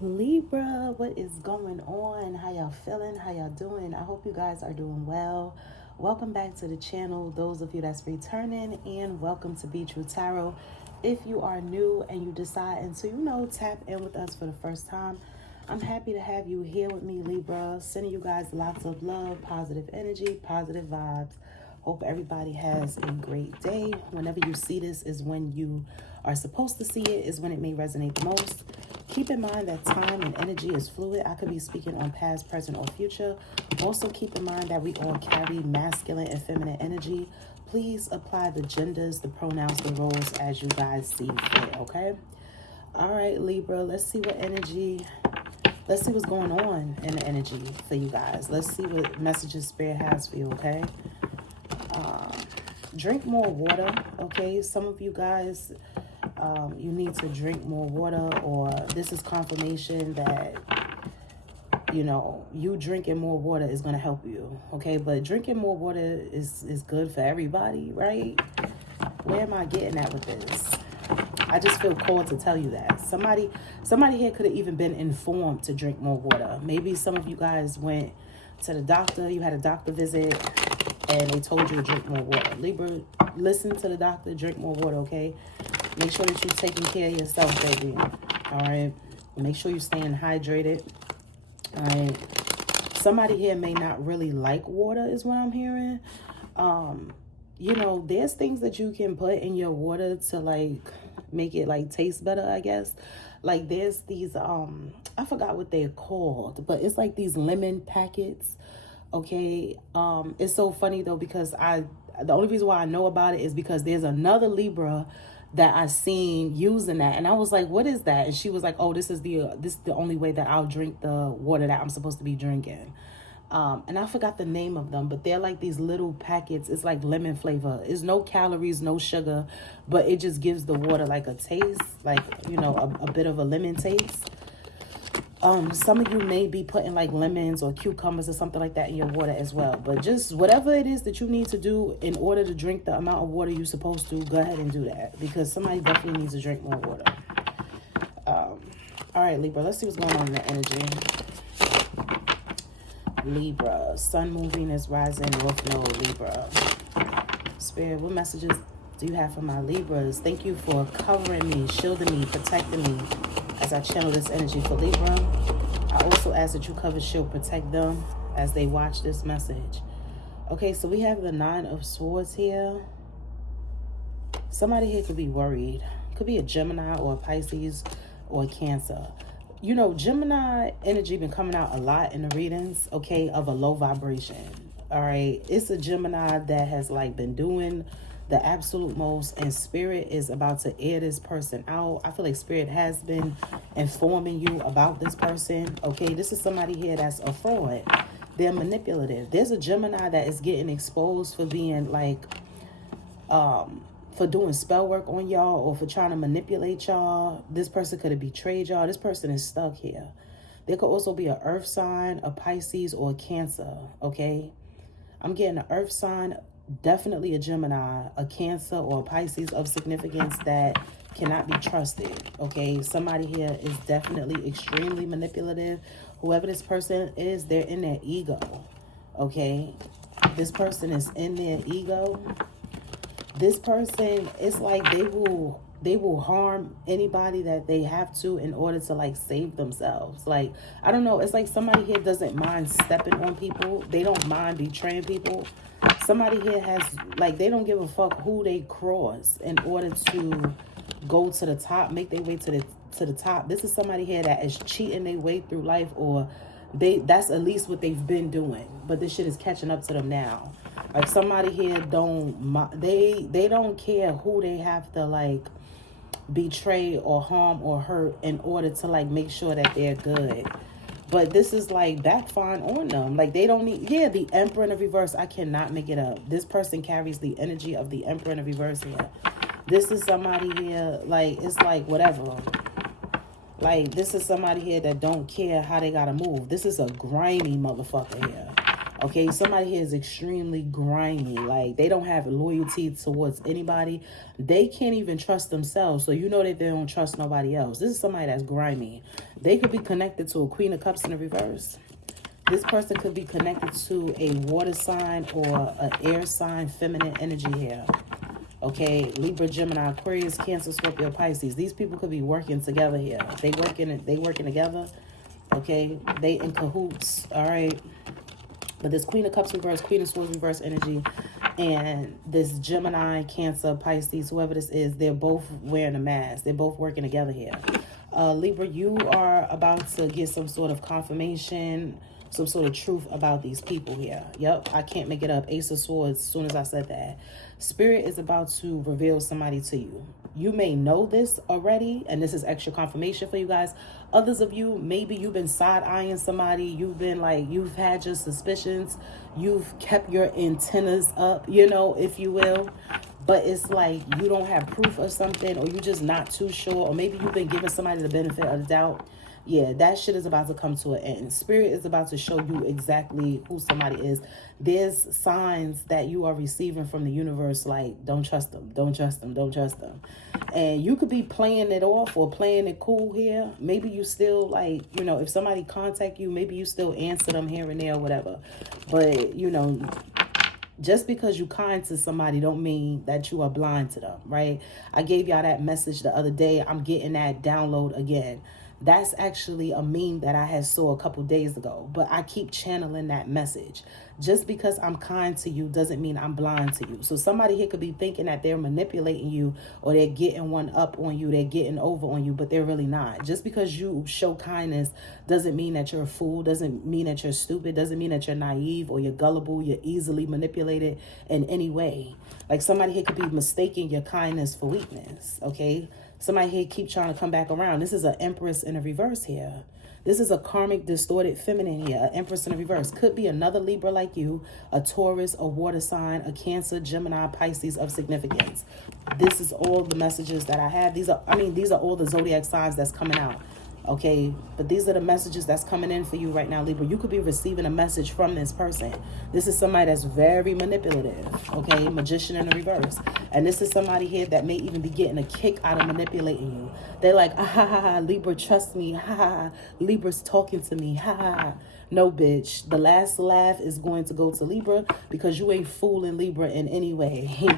Libra, what is going on? How y'all feeling? How y'all doing? I hope you guys are doing well. Welcome back to the channel, those of you that's returning, and welcome to Be True Tarot. If you are new and you decide to, tap in with us for the first time, I'm happy to have you here with me, Libra. Sending you guys lots of love, positive energy, positive vibes. Hope everybody has a great day. Whenever you see this is when you are supposed to see it, is when it may resonate the most. Keep in mind that time and energy is fluid. I could be speaking on past, present, or future. Also keep in mind that we all carry masculine and feminine energy. Please apply the genders, the pronouns, the roles as you guys see fit, okay? All right, Libra, let's see what energy, let's see what's going on in the energy for you guys. Let's see what messages Spirit has for you, okay? Drink more water, okay? Some of you guys, you need to drink more water, or this is confirmation that, you drinking more water is going to help you, okay? But drinking more water is good for everybody, right? Where am I getting at with this? I just feel called to tell you that. Somebody here could have even been informed to drink more water. Maybe some of you guys went to the doctor, you had a doctor visit, and they told you to drink more water. Libra, listen to the doctor, drink more water, okay? Make sure that you're taking care of yourself, baby. All right? Make sure you're staying hydrated. All right? Somebody here may not really like water, is what I'm hearing. There's things that you can put in your water to, like, make it, like, taste better, I guess. Like, there's these, I forgot what they're called, but it's like these lemon packets. Okay, it's so funny though, because the only reason why I know about it is because there's another Libra that I seen using that, and I was like, what is that? And she was like, oh, this is the only way that I'll drink the water that I'm supposed to be drinking. And I forgot the name of them, but they're like these little packets. It's like lemon flavor. It's no calories, no sugar, but it just gives the water like a taste, like, a bit of a lemon taste. Some of you may be putting like lemons or cucumbers or something like that in your water as well. But just whatever it is that you need to do in order to drink the amount of water you're supposed to, go ahead and do that, because somebody definitely needs to drink more water. All right, Libra, let's see what's going on in the energy. Libra, Sun, Moon, Venus, rising, North Node, Libra. Spirit, what messages do you have for my Libras? Thank you for covering me, shielding me, protecting me as I channel this energy for Libra. I also ask that you cover, shield, protect them as they watch this message. Okay, so we have the Nine of Swords here. Somebody here could be worried. Could be a Gemini or a Pisces or a Cancer. Gemini energy been coming out a lot in the readings, okay, of a low vibration. All right, it's a Gemini that has like been doing the absolute most, and Spirit is about to air this person out. I feel like Spirit has been informing you about this person, okay? This is somebody here that's a fraud. They're manipulative. There's a Gemini that is getting exposed for being like, for doing spell work on y'all, or for trying to manipulate y'all. This person could have betrayed y'all. This person is stuck here. There could also be an earth sign, a Pisces, or a Cancer, okay? I'm getting an earth sign, definitely a Gemini, a Cancer, or a Pisces of significance that cannot be trusted, okay? Somebody here is definitely extremely manipulative. Whoever this person is, they're in their ego, okay? This person is in their ego. This person, it's like they will harm anybody that they have to in order to like save themselves. Like, I don't know, it's like somebody here doesn't mind stepping on people. They don't mind betraying people. Somebody here has, like, they don't give a fuck who they cross in order to go to the top, make their way to the top. This is somebody here that is cheating their way through life, or that's at least what they've been doing, but this shit is catching up to them now. Like, somebody here they don't care who they have to like betray or harm or hurt in order to like make sure that they're good. But this is like backfiring on them. Like, they don't need, the Emperor in the reverse. I cannot make it up. This person carries the energy of the Emperor in the reverse here. This is somebody here, like, it's like whatever. Like, this is somebody here that don't care how they gotta move. This is a grimy motherfucker here. Okay, somebody here is extremely grimy. Like, they don't have loyalty towards anybody. They can't even trust themselves. So you know that they don't trust nobody else. This is somebody that's grimy. They could be connected to a Queen of Cups in the reverse. This person could be connected to a water sign or an air sign, feminine energy here. Okay, Libra, Gemini, Aquarius, Cancer, Scorpio, Pisces. These people could be working together here. They working together. Okay, they in cahoots. All right. But this Queen of Cups reverse, Queen of Swords reverse energy, and this Gemini, Cancer, Pisces, whoever this is, they're both wearing a mask. They're both working together here. Libra, you are about to get some sort of confirmation, some sort of truth about these people here. Yep, I can't make it up. Ace of Swords, as soon as I said that. Spirit is about to reveal somebody to you. You may know this already, and this is extra confirmation for you guys. Others of you, maybe you've been side-eyeing somebody. You've been like, you've had your suspicions. You've kept your antennas up, you know, if you will. But it's like you don't have proof of something, or you're just not too sure. Or maybe you've been giving somebody the benefit of the doubt. Yeah, that shit is about to come to an end. Spirit is about to show you exactly who somebody is. There's signs that you are receiving from the universe, like, don't trust them, don't trust them, don't trust them. And you could be playing it off or playing it cool here. Maybe you still, like, you know, if somebody contact you, maybe you still answer them here and there or whatever. But, you know, just because you kind to somebody don't mean that you are blind to them, right? I gave y'all that message the other day. I'm getting that download again. That's actually a meme that I had saw a couple days ago, but I keep channeling that message. Just because I'm kind to you doesn't mean I'm blind to you. So somebody here could be thinking that they're manipulating you, or they're getting one up on you, they're getting over on you, but they're really not. Just because you show kindness doesn't mean that you're a fool, doesn't mean that you're stupid, doesn't mean that you're naive or you're gullible, you're easily manipulated in any way. Like, somebody here could be mistaking your kindness for weakness, okay? Somebody here keep trying to come back around. This is an Empress in a reverse here. This is a karmic distorted feminine here. An Empress in a reverse. Could be another Libra like you, a Taurus, a water sign, a Cancer, Gemini, Pisces of significance. This is all the messages that I have. These are all the zodiac signs that's coming out. Okay, but these are the messages that's coming in for you right now, Libra. You could be receiving a message from this person. This is somebody that's very manipulative, okay? Magician in the reverse. And this is somebody here that may even be getting a kick out of manipulating you. They're like, ah, ha, ha, ha, Libra, trust me. Ha, ha, ha. Libra's talking to me. Ha, ha, ha. No, bitch. The last laugh is going to go to Libra because you ain't fooling Libra in any way.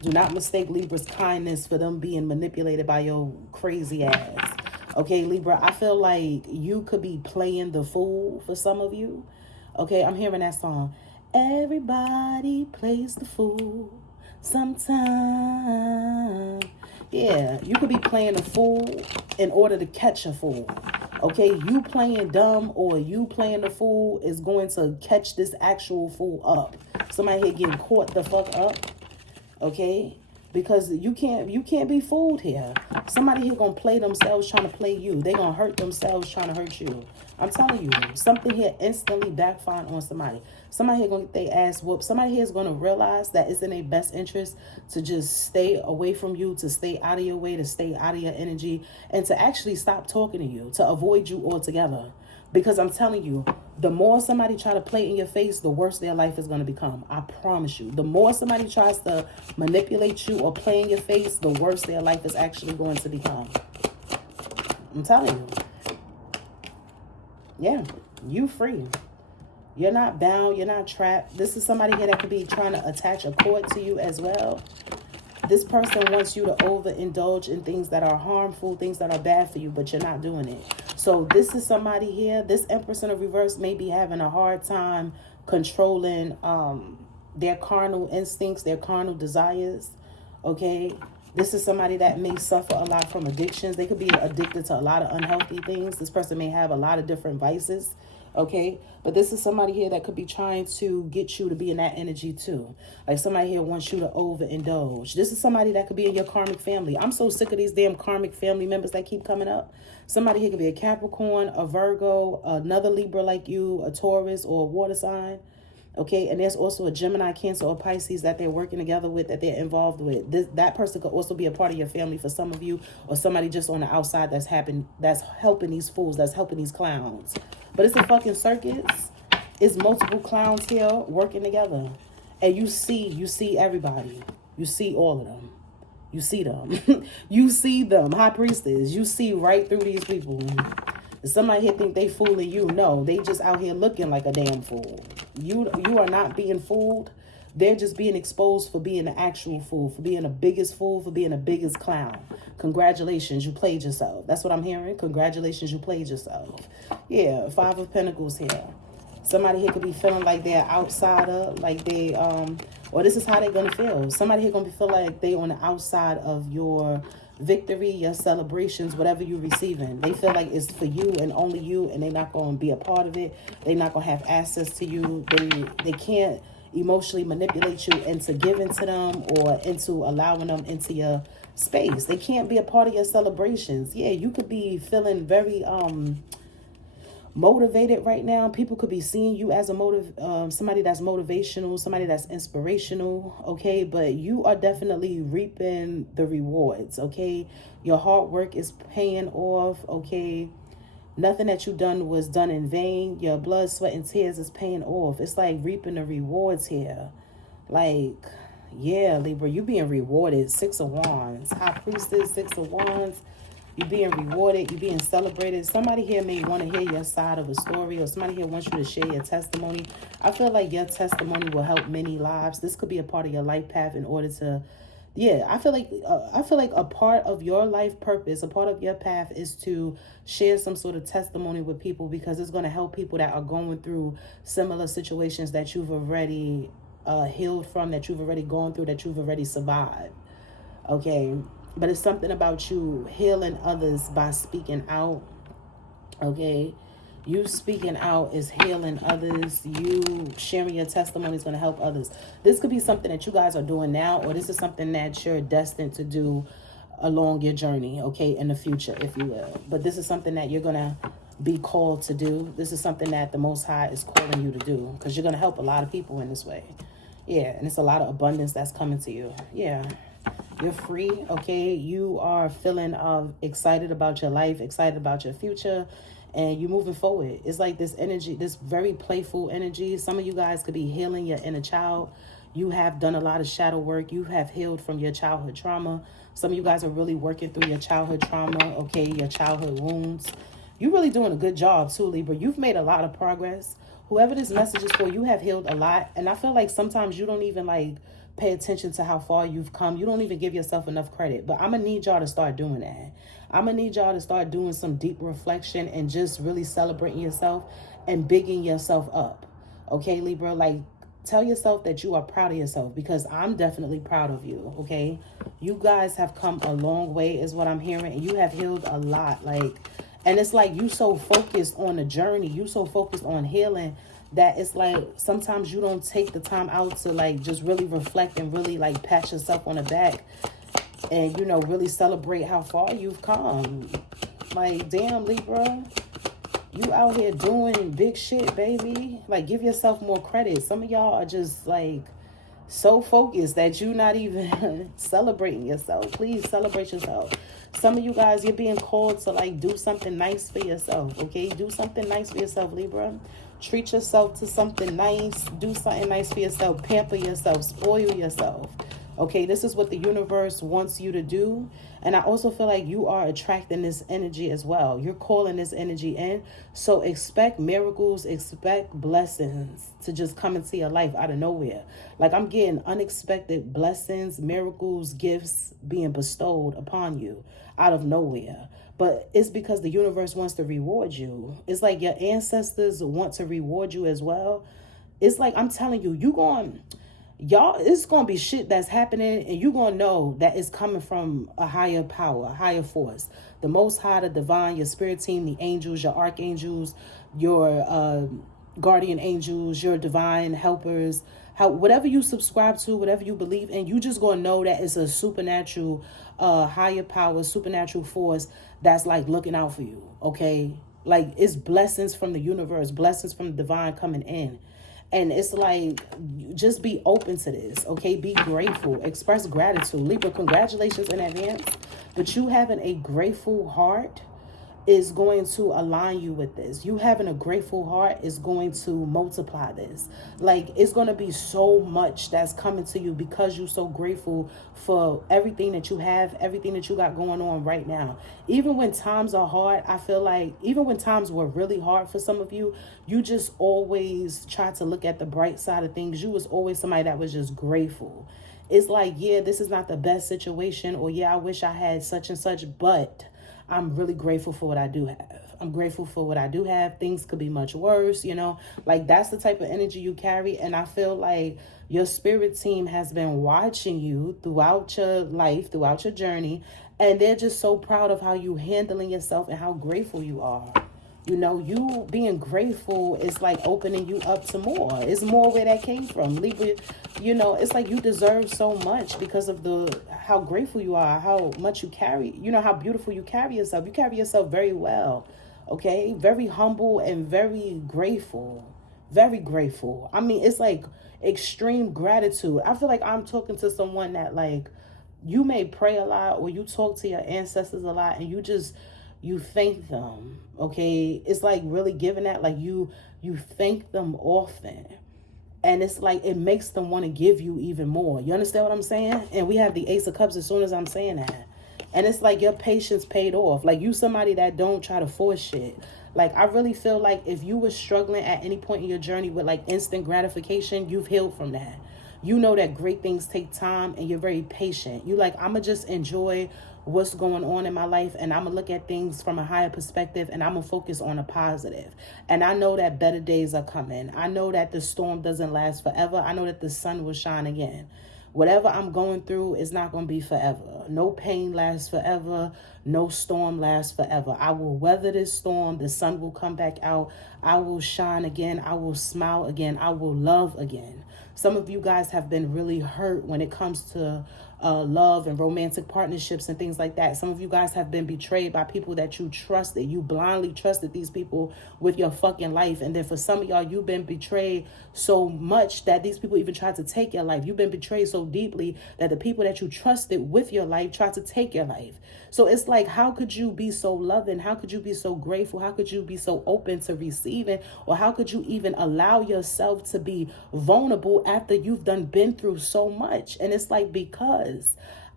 Do not mistake Libra's kindness for them being manipulated by your crazy ass. Okay, Libra, I feel like you could be playing the fool for some of you. Okay, I'm hearing that song. Everybody plays the fool sometime. Yeah, you could be playing a fool in order to catch a fool. Okay, you playing dumb or you playing the fool is going to catch this actual fool up. Somebody here getting caught the fuck up. Okay? Because you can't be fooled here. Somebody here gonna play themselves trying to play you. They gonna hurt themselves trying to hurt you. I'm telling you, something here instantly backfiring on somebody. Somebody here gonna get their ass whooped. Somebody here is gonna realize that it's in their best interest to just stay away from you, to stay out of your way, to stay out of your energy, and to actually stop talking to you, to avoid you altogether. Because I'm telling you, the more somebody try to play in your face, the worse their life is going to become. I promise you. The more somebody tries to manipulate you or play in your face, the worse their life is actually going to become. I'm telling you. Yeah, you free. You're not bound. You're not trapped. This is somebody here that could be trying to attach a cord to you as well. This person wants you to overindulge in things that are harmful, things that are bad for you, but you're not doing it. So this is somebody here. This Empress in the reverse may be having a hard time controlling their carnal instincts, their carnal desires. Okay. This is somebody that may suffer a lot from addictions. They could be addicted to a lot of unhealthy things. This person may have a lot of different vices. Okay, but this is somebody here that could be trying to get you to be in that energy too. Like, somebody here wants you to overindulge. This is somebody that could be in your karmic family. I'm so sick of these damn karmic family members that keep coming up. Somebody here could be a Capricorn, a Virgo, another Libra like you, a Taurus, or a water sign. Okay, and there's also a Gemini, Cancer, or Pisces that they're working together with, that they're involved with. That person could also be a part of your family for some of you, or somebody just on the outside that's helping these fools, that's helping these clowns. But it's a fucking circus. It's multiple clowns here working together. And you see everybody. You see all of them. You see them. You see them. High priestess. You see right through these people. Somebody here think they fooling you. No, they just out here looking like a damn fool. You are not being fooled. They're just being exposed for being an actual fool, for being the biggest fool, for being the biggest clown. Congratulations, you played yourself. That's what I'm hearing. Congratulations, you played yourself. Yeah, Five of Pentacles here. Somebody here could be feeling like they're outsider, like they, or this is how they're going to feel. Somebody here going to feel like they on the outside of your victory, your celebrations, whatever you're receiving. They feel like it's for you and only you, and they're not going to be a part of it. They're not going to have access to you. They can't emotionally manipulate you into giving to them or into allowing them into your space. They can't be a part of your celebrations. Yeah, you could be feeling very, motivated right now. People could be seeing you as a somebody that's motivational, somebody that's inspirational, okay? But you are definitely reaping the rewards, okay? Your hard work is paying off, okay? Nothing that you've done was done in vain. Your blood, sweat, and tears is paying off. It's like reaping the rewards here. Like, yeah, Libra, you being rewarded. Six of Wands. High Priestess, Six of Wands. You're being rewarded. You're being celebrated. Somebody here may want to hear your side of a story, or somebody here wants you to share your testimony. I feel like your testimony will help many lives. This could be a part of your life path in order to, yeah, I feel like a part of your life purpose, a part of your path is to share some sort of testimony with people, because it's going to help people that are going through similar situations that you've already healed from, that you've already gone through, that you've already survived. Okay. But it's something about you healing others by speaking out, okay? You speaking out is healing others. You sharing your testimony is going to help others. This could be something that you guys are doing now, or this is something that you're destined to do along your journey, okay, in the future, if you will. But this is something that you're going to be called to do. This is something that the Most High is calling you to do, because you're going to help a lot of people in this way. Yeah, and it's a lot of abundance that's coming to you. Yeah. You're free, okay? You are feeling excited about your life, excited about your future, and you're moving forward. It's like this energy, this very playful energy. Some of you guys could be healing your inner child. You have done a lot of shadow work. You have healed from your childhood trauma. Some of you guys are really working through your childhood trauma, okay, your childhood wounds. You're really doing a good job too, Libra. You've made a lot of progress. Whoever this message is for, you have healed a lot. And I feel like sometimes you don't even pay attention to how far you've come. You don't even give yourself enough credit. But I'm going to need y'all to start doing that. I'm going to need y'all to start doing some deep reflection and just really celebrating yourself and bigging yourself up. Okay, Libra? Like, tell yourself that you are proud of yourself, because I'm definitely proud of you, okay? You guys have come a long way is what I'm hearing, and you have healed a lot. And it's like you so focused on the journey. You so focused on healing that it's like sometimes you don't take the time out to just really reflect and really pat yourself on the back and, really celebrate how far you've come. Like, damn, Libra, you out here doing big shit, baby. Give yourself more credit. Some of y'all are just so focused that you're not even celebrating yourself. Please celebrate yourself. Some of you guys, you're being called to do something nice for yourself, okay? Do something nice for yourself, Libra. Treat yourself to something nice. Do something nice for yourself. Pamper yourself. Spoil yourself. Okay, this is what the universe wants you to do. And I also feel like you are attracting this energy as well. You're calling this energy in. So expect miracles, expect blessings to just come into your life out of nowhere. I'm getting unexpected blessings, miracles, gifts being bestowed upon you out of nowhere. But it's because the universe wants to reward you. It's like your ancestors want to reward you as well. It's like, I'm telling you, it's going to be shit that's happening, and you're going to know that it's coming from a higher power, a higher force. The Most High, the divine, your spirit team, the angels, your archangels, your guardian angels, your divine helpers, whatever you subscribe to, whatever you believe in, you just going to know that it's a supernatural, higher power, supernatural force that's looking out for you, okay? It's blessings from the universe, blessings from the divine coming in. And it's just be open to this, okay? Be grateful. Express gratitude. Libra, congratulations in advance. But you having a grateful heart is going to align you with this. You having a grateful heart is going to multiply this. Like, it's going to be so much that's coming to you because you're so grateful for everything that you have, everything that you got going on right now. Even when times are hard, I feel like even when times were really hard for some of you, you just always try to look at the bright side of things. You was always somebody that was just grateful. It's like, yeah, this is not the best situation, or yeah, I wish I had such and such, but I'm really grateful for what I do have. I'm grateful for what I do have. Things could be much worse, you know, like that's the type of energy you carry. And I feel like your spirit team has been watching you throughout your life, throughout your journey. And they're just so proud of how you handling yourself and how grateful you are. You know, you being grateful is like opening you up to more. It's more where that came from. Libra, you know, it's like you deserve so much because of how grateful you are, how much you carry, you know, how beautiful you carry yourself. You carry yourself very well, okay? Very humble and very grateful. Very grateful. I mean, it's like extreme gratitude. I feel like I'm talking to someone that, like, you may pray a lot or you talk to your ancestors a lot and you thank them, okay? It's like really giving that, like you thank them often. And it's like it makes them want to give you even more. You understand what I'm saying? And we have the Ace of Cups as soon as I'm saying that. And it's like your patience paid off. Like you somebody that don't try to force shit. Like I really feel like if you were struggling at any point in your journey with like instant gratification, you've healed from that. You know that great things take time and you're very patient. You like, I'ma just enjoy what's going on in my life and I'm gonna look at things from a higher perspective and I'm gonna focus on a positive. And I know that better days are coming. I know that the storm doesn't last forever. I know that the sun will shine again. Whatever I'm going through is not going to be forever. No pain lasts forever. No storm lasts forever. I will weather this storm. The sun will come back out. I will shine again. I will smile again. I will love again. Some of you guys have been really hurt when it comes to love and romantic partnerships and things like that. Some of you guys have been betrayed by people that you trusted. You blindly trusted these people with your fucking life. And then for some of y'all, you've been betrayed so much that these people even tried to take your life. You've been betrayed so deeply that the people that you trusted with your life tried to take your life. So it's like, how could you be so loving? How could you be so grateful? How could you be so open to receiving? Or how could you even allow yourself to be vulnerable after you've been through so much? And it's like, because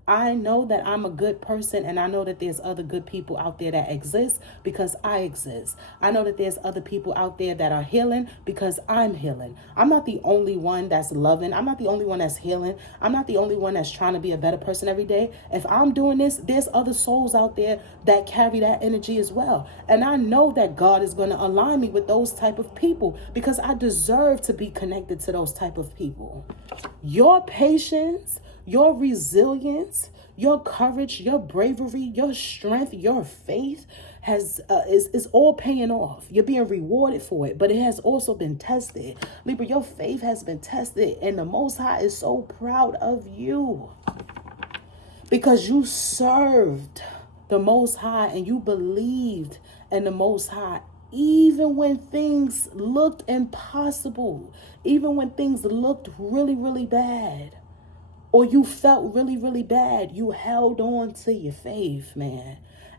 I know that I'm a good person and I know that there's other good people out there that exist because I exist. I know that there's other people out there that are healing because I'm healing. I'm not the only one that's loving. I'm not the only one that's healing. I'm not the only one that's trying to be a better person every day. If I'm doing this, there's other souls out there that carry that energy as well. And I know that God is going to align me with those type of people because I deserve to be connected to those type of people. Your patience, your resilience, your courage, your bravery, your strength, your faith is all paying off. You're being rewarded for it, but it has also been tested. Libra, your faith has been tested, and the Most High is so proud of you because you served the Most High and you believed in the Most High. Even when things looked impossible, even when things looked really, really bad, or you felt really, really bad, you held on to your faith, man.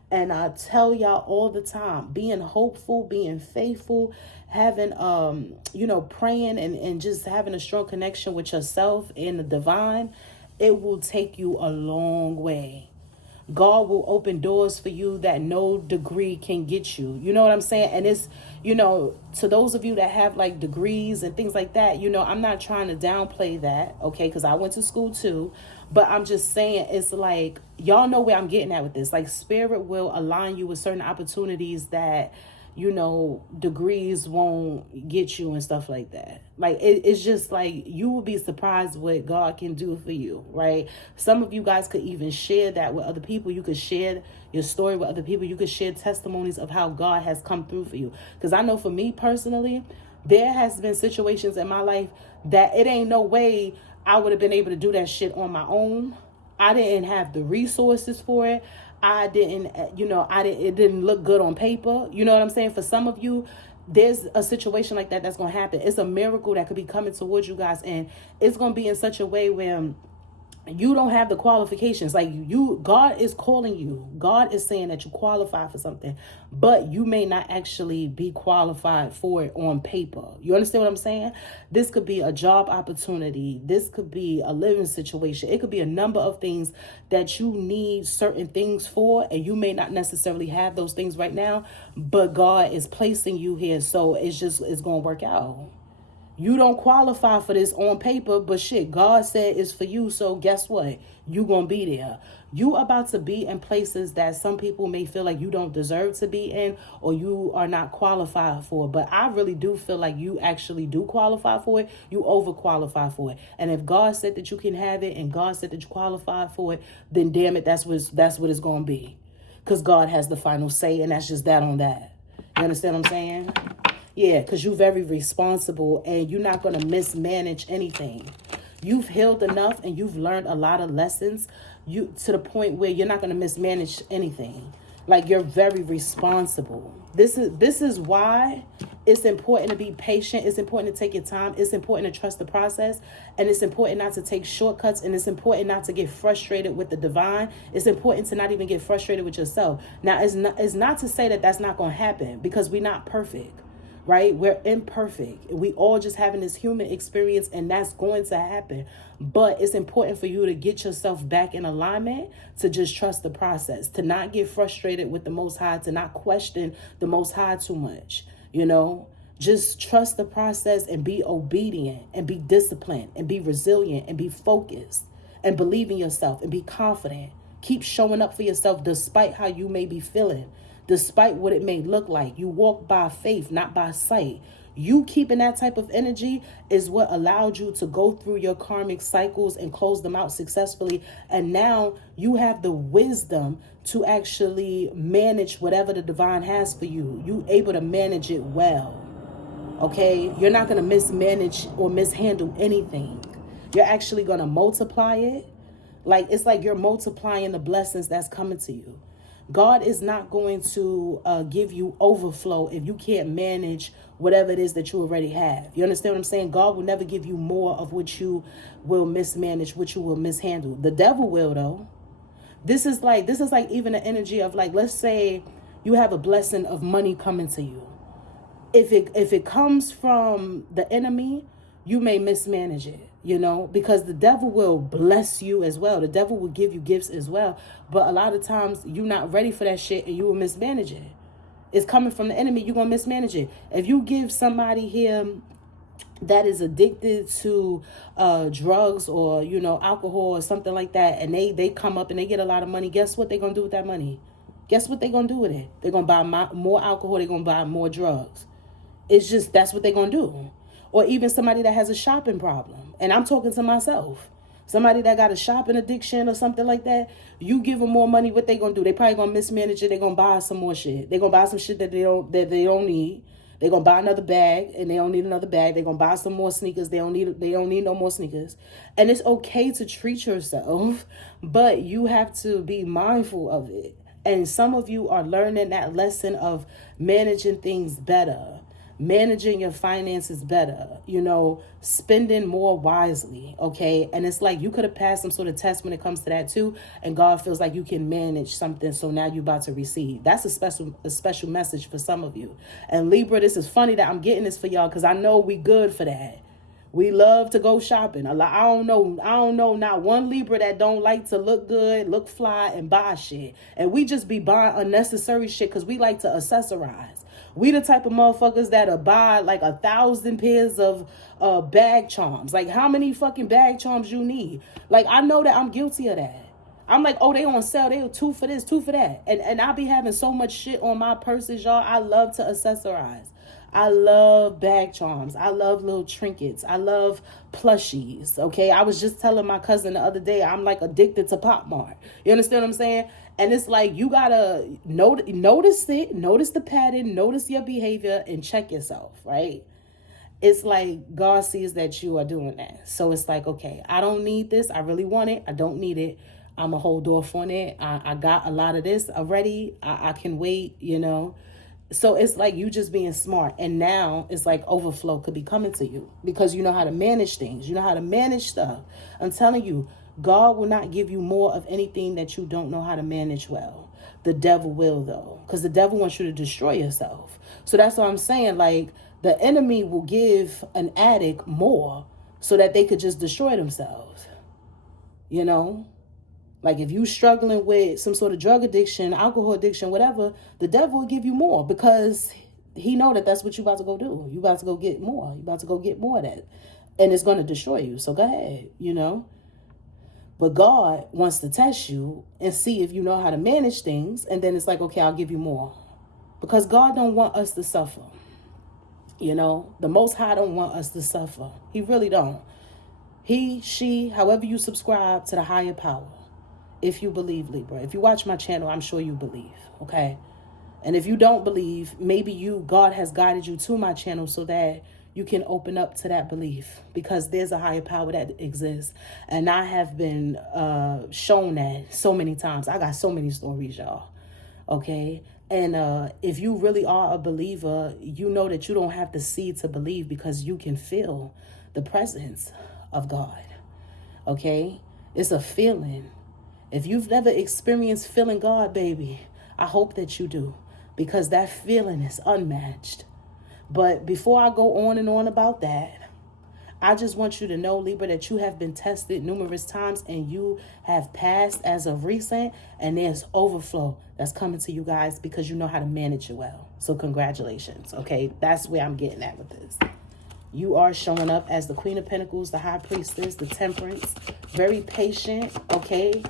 And I tell y'all all the time, being hopeful, being faithful, having, praying and just having a strong connection with yourself and the divine, it will take you a long way. God will open doors for you that no degree can get you. You know what I'm saying? And it's, to those of you that have like degrees and things like that, I'm not trying to downplay that, okay? Because I went to school too. But I'm just saying, it's like, y'all know where I'm getting at with this. Like, spirit will align you with certain opportunities that, degrees won't get you and stuff like that. Like, it's just like, you will be surprised what God can do for you, right? Some of you guys could even share that with other people. You could share your story with other people. You could share testimonies of how God has come through for you. Because I know for me personally, there has been situations in my life that it ain't no way I would have been able to do that shit on my own. I didn't have the resources for it. It didn't look good on paper. You know what I'm saying? For some of you, there's a situation like that that's going to happen. It's a miracle that could be coming towards you guys. And it's going to be in such a way where You don't have the qualifications. Like God is calling you. God is saying that you qualify for something, but you may not actually be qualified for it on paper. You understand what I'm saying? This could be a job opportunity. This could be a living situation. It could be a number of things that you need certain things for, and you may not necessarily have those things right now, but God is placing you here. So it's going to work out. You don't qualify for this on paper, but shit, God said it's for you. So guess what? You gonna be there. You about to be in places that some people may feel like you don't deserve to be in, or you are not qualified for. But I really do feel like you actually do qualify for it. You overqualify for it. And if God said that you can have it, and God said that you qualify for it, then damn it, that's what it's gonna be. Because God has the final say, and that's just that on that. You understand what I'm saying? Yeah, because you're very responsible, and you're not going to mismanage anything. You've healed enough, and you've learned a lot of lessons to the point where you're not going to mismanage anything. Like, you're very responsible. This is why it's important to be patient. It's important to take your time. It's important to trust the process. And it's important not to take shortcuts. And it's important not to get frustrated with the divine. It's important to not even get frustrated with yourself. Now, it's not to say that that's not going to happen, because we're not perfect. Right? We're imperfect. We all just having this human experience, and that's going to happen. But it's important for you to get yourself back in alignment, to just trust the process, to not get frustrated with the Most High, to not question the Most High too much. Just trust the process and be obedient and be disciplined and be resilient and be focused and believe in yourself and be confident. Keep showing up for yourself despite how you may be feeling. Despite what it may look like. You walk by faith, not by sight. You keeping that type of energy is what allowed you to go through your karmic cycles and close them out successfully. And now you have the wisdom to actually manage whatever the divine has for you. You able to manage it well. Okay? You're not going to mismanage or mishandle anything. You're actually going to multiply it. It's like you're multiplying the blessings that's coming to you. God is not going to give you overflow if you can't manage whatever it is that you already have. You understand what I'm saying? God will never give you more of what you will mismanage, what you will mishandle. The devil will, though. This is like even the energy of, like, let's say you have a blessing of money coming to you. If it comes from the enemy, you may mismanage it. Because the devil will bless you as well. The devil will give you gifts as well. But a lot of times you're not ready for that shit, and you will mismanage it. It's coming from the enemy. You're going to mismanage it. If you give somebody here that is addicted to drugs or, alcohol or something like that, and they come up and they get a lot of money, guess what they're going to do with that money? Guess what they're going to do with it? They're going to buy more alcohol. They're going to buy more drugs. It's just, that's what they're going to do. Or even somebody that has a shopping problem. And I'm talking to myself. Somebody that got a shopping addiction or something like that. You give them more money, what they going to do? They probably going to mismanage it. They're going to buy some more shit. They're going to buy some shit that they don't need. They're going to buy another bag, and they don't need another bag. They're going to buy some more sneakers. They don't need no more sneakers. And it's okay to treat yourself, but you have to be mindful of it. And some of you are learning that lesson of managing things better. Managing your finances better, spending more wisely, okay? And it's like you could have passed some sort of test when it comes to that too, and God feels like you can manage something, so now you're about to receive. That's a special message for some of you. And Libra, this is funny that I'm getting this for y'all, because I know we good for that. We love to go shopping. I don't know not one Libra that don't like to look good, look fly, and buy shit. And we just be buying unnecessary shit because we like to accessorize. We the type of motherfuckers that'll buy like 1,000 pairs of bag charms. Like, how many fucking bag charms you need? Like, I know that I'm guilty of that. I'm like, oh, they on sale. They 2 for this, 2 for that. And I be having so much shit on my purses, y'all. I love to accessorize. I love bag charms. I love little trinkets. I love plushies. Okay. I was just telling my cousin the other day, I'm like addicted to Pop Mart. You understand what I'm saying? And it's like, you gotta notice it, notice the pattern, notice your behavior, and check yourself, right? It's like God sees that you are doing that. So it's like, okay, I don't need this. I really want it. I don't need it. I'm going to hold off on it. I got a lot of this already. I can wait, So it's like you just being smart. And now it's like overflow could be coming to you because you know how to manage things. You know how to manage stuff. I'm telling you, God will not give you more of anything that you don't know how to manage well. The devil will, though, because the devil wants you to destroy yourself. So that's what I'm saying. Like, the enemy will give an addict more so that they could just destroy themselves. You know? Like, if you struggling with some sort of drug addiction, alcohol addiction, whatever, the devil will give you more because he know that that's what you about to go do. You about to go get more. You about to go get more of that. And it's going to destroy you. So go ahead, you know. But God wants to test you and see if you know how to manage things. And then it's like, okay, I'll give you more. Because God don't want us to suffer. You know, the Most High don't want us to suffer. He really don't. He, she, however you subscribe to the higher power. If you believe, Libra. If you watch my channel, I'm sure you believe. Okay. And if you don't believe, maybe God has guided you to my channel so that you can open up to that belief, because there's a higher power that exists. And I have been shown that so many times. I got so many stories, y'all. Okay. And if you really are a believer, you know that you don't have to see to believe, because you can feel the presence of God. Okay. It's a feeling. If you've never experienced feeling God, baby, I hope that you do, because that feeling is unmatched. But before I go on and on about that, I just want you to know, Libra, that you have been tested numerous times and you have passed as of recent, and there's overflow that's coming to you guys because you know how to manage it well. So congratulations. Okay, that's where I'm getting at with this. You are showing up as the Queen of Pentacles, the High Priestess, the Temperance, very patient. Okay.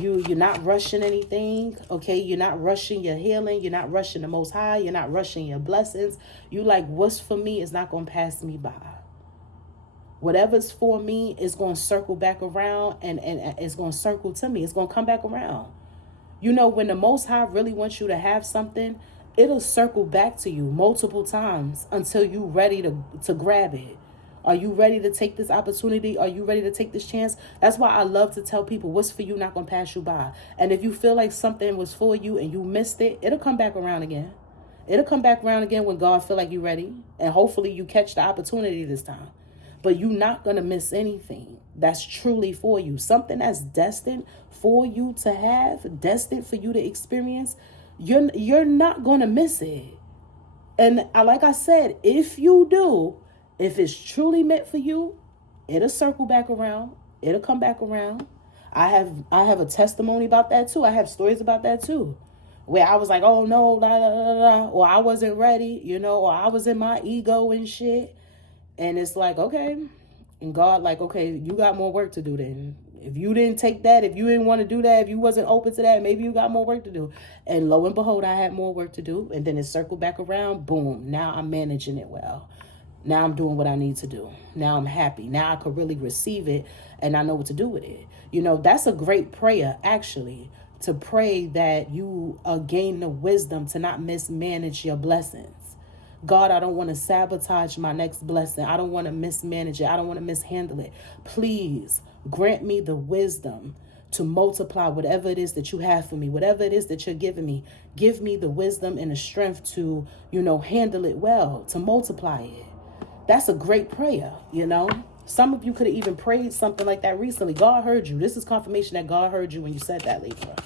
You're not rushing anything, okay? You're not rushing your healing. You're not rushing the Most High. You're not rushing your blessings. You like, what's for me is not going to pass me by. Whatever's for me is going to circle back around, and it's going to circle to me. It's going to come back around. You know, when the Most High really wants you to have something, it'll circle back to you multiple times until you're ready to grab it. Are you ready to take this opportunity? Are you ready to take this chance? That's why I love to tell people, what's for you not going to pass you by. And if you feel like something was for you and you missed it, it'll come back around again. It'll come back around again when God feel like you're ready. And hopefully you catch the opportunity this time. But you're not going to miss anything that's truly for you. Something that's destined for you to have, destined for you to experience, you're not going to miss it. And like I said, if you do, if it's truly meant for you, it'll circle back around. It'll come back around. I have a testimony about that too. I have stories about that too, where I was like, oh no, la, la, la, la, or I wasn't ready, you know, or I was in my ego and shit. And it's like, okay. And God like, okay, you got more work to do then. If you didn't take that, if you didn't want to do that, if you wasn't open to that, maybe you got more work to do. And lo and behold, I had more work to do. And then it circled back around. Boom. Now I'm managing it well. Now I'm doing what I need to do. Now I'm happy. Now I could really receive it and I know what to do with it. You know, that's a great prayer, actually, to pray that you gain the wisdom to not mismanage your blessings. God, I don't want to sabotage my next blessing. I don't want to mismanage it. I don't want to mishandle it. Please grant me the wisdom to multiply whatever it is that you have for me, whatever it is that you're giving me. Give me the wisdom and the strength to, you know, handle it well, to multiply it. That's a great prayer, you know. Some of you could have even prayed something like that recently. God heard you. This is confirmation that God heard you when you said that, Libra.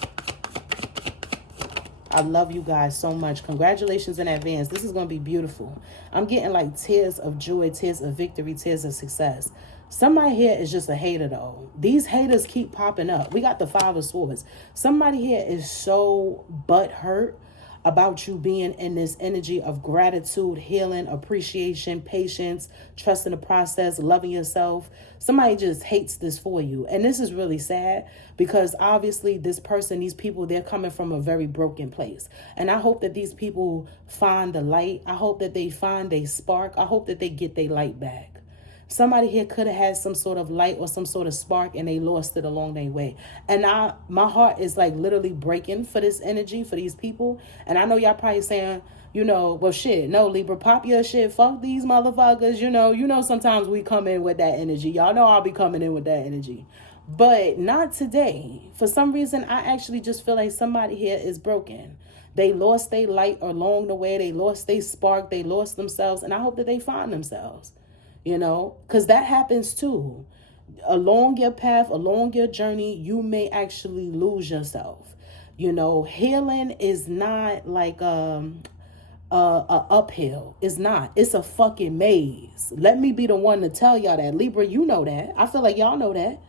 I love you guys so much. Congratulations in advance. This is going to be beautiful. I'm getting like tears of joy, tears of victory, tears of success. Somebody here is just a hater, though. These haters keep popping up. We got the Five of Swords. Somebody here is so butthurt about you being in this energy of gratitude, healing, appreciation, patience, trusting the process, loving yourself. Somebody just hates this for you. And this is really sad because obviously this person, these people, they're coming from a very broken place. And I hope that these people find the light. I hope that they find a spark. I hope that they get their light back. Somebody here could have had some sort of light or some sort of spark and they lost it along their way. And my heart is like literally breaking for this energy, for these people. And I know y'all probably saying, you know, well, shit, no, Libra, pop your shit. Fuck these motherfuckers. You know, sometimes we come in with that energy. Y'all know I'll be coming in with that energy. But not today. For some reason, I actually just feel like somebody here is broken. They lost their light along the way. They lost their spark. They lost themselves. And I hope that they find themselves. You know, because that happens too. Along your path, along your journey, you may actually lose yourself. You know, healing is not like a uphill. It's not. It's a fucking maze. Let me be the one to tell y'all that. Libra, you know that. I feel like y'all know that.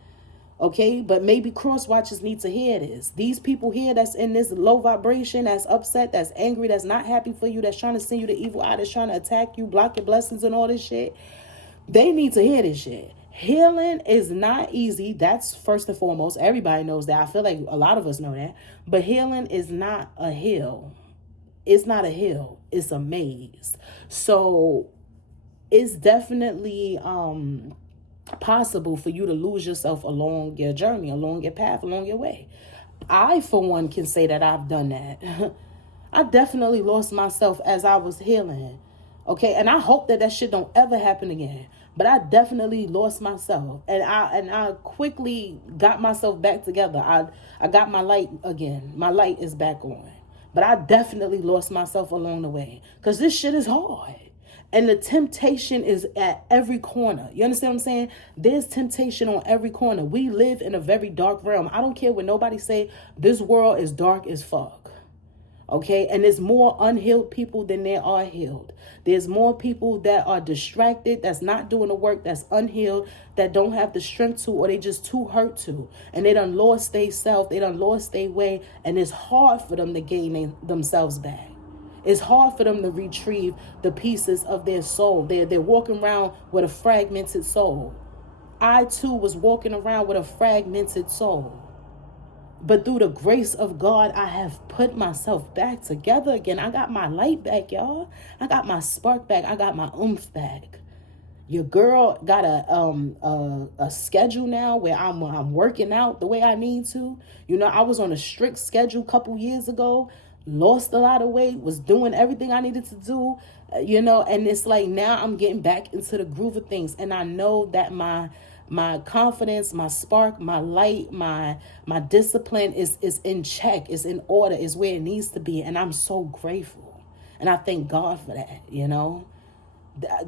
Okay, but maybe cross watchers need to hear this. These people here that's in this low vibration, that's upset, that's angry, that's not happy for you, that's trying to send you the evil eye, that's trying to attack you, block your blessings and all this shit. They need to hear this shit. Healing is not easy. That's first and foremost. Everybody knows that. I feel like a lot of us know that. But healing is not a hill. It's not a hill. It's a maze. So it's definitely possible for you to lose yourself along your journey, along your path, along your way. I, for one, can say that I've done that. I definitely lost myself as I was healing. Okay, and I hope that shit don't ever happen again. But I definitely lost myself, and I quickly got myself back together. I got my light again. My light is back on. But I definitely lost myself along the way, because this shit is hard. And the temptation is at every corner. You understand what I'm saying? There's temptation on every corner. We live in a very dark realm. I don't care what nobody say. This world is dark as fuck. Okay? And there's more unhealed people than there are healed. There's more people that are distracted, that's not doing the work, that's unhealed, that don't have the strength to, or they just too hurt to. And they done lost their self. They done lost their way. And it's hard for them to gain themselves back. It's hard for them to retrieve the pieces of their soul. They're walking around with a fragmented soul. I too was walking around with a fragmented soul. But through the grace of God, I have put myself back together again. I got my light back, y'all. I got my spark back. I got my oomph back. Your girl got a schedule now where I'm working out the way I need to. You know, I was on a strict schedule a couple years ago. Lost a lot of weight, was doing everything I needed to do, you know, and it's like now I'm getting back into the groove of things. And I know that my confidence, my spark, my light, my discipline is in check, is in order, is where it needs to be. And I'm so grateful. And I thank God for that, you know.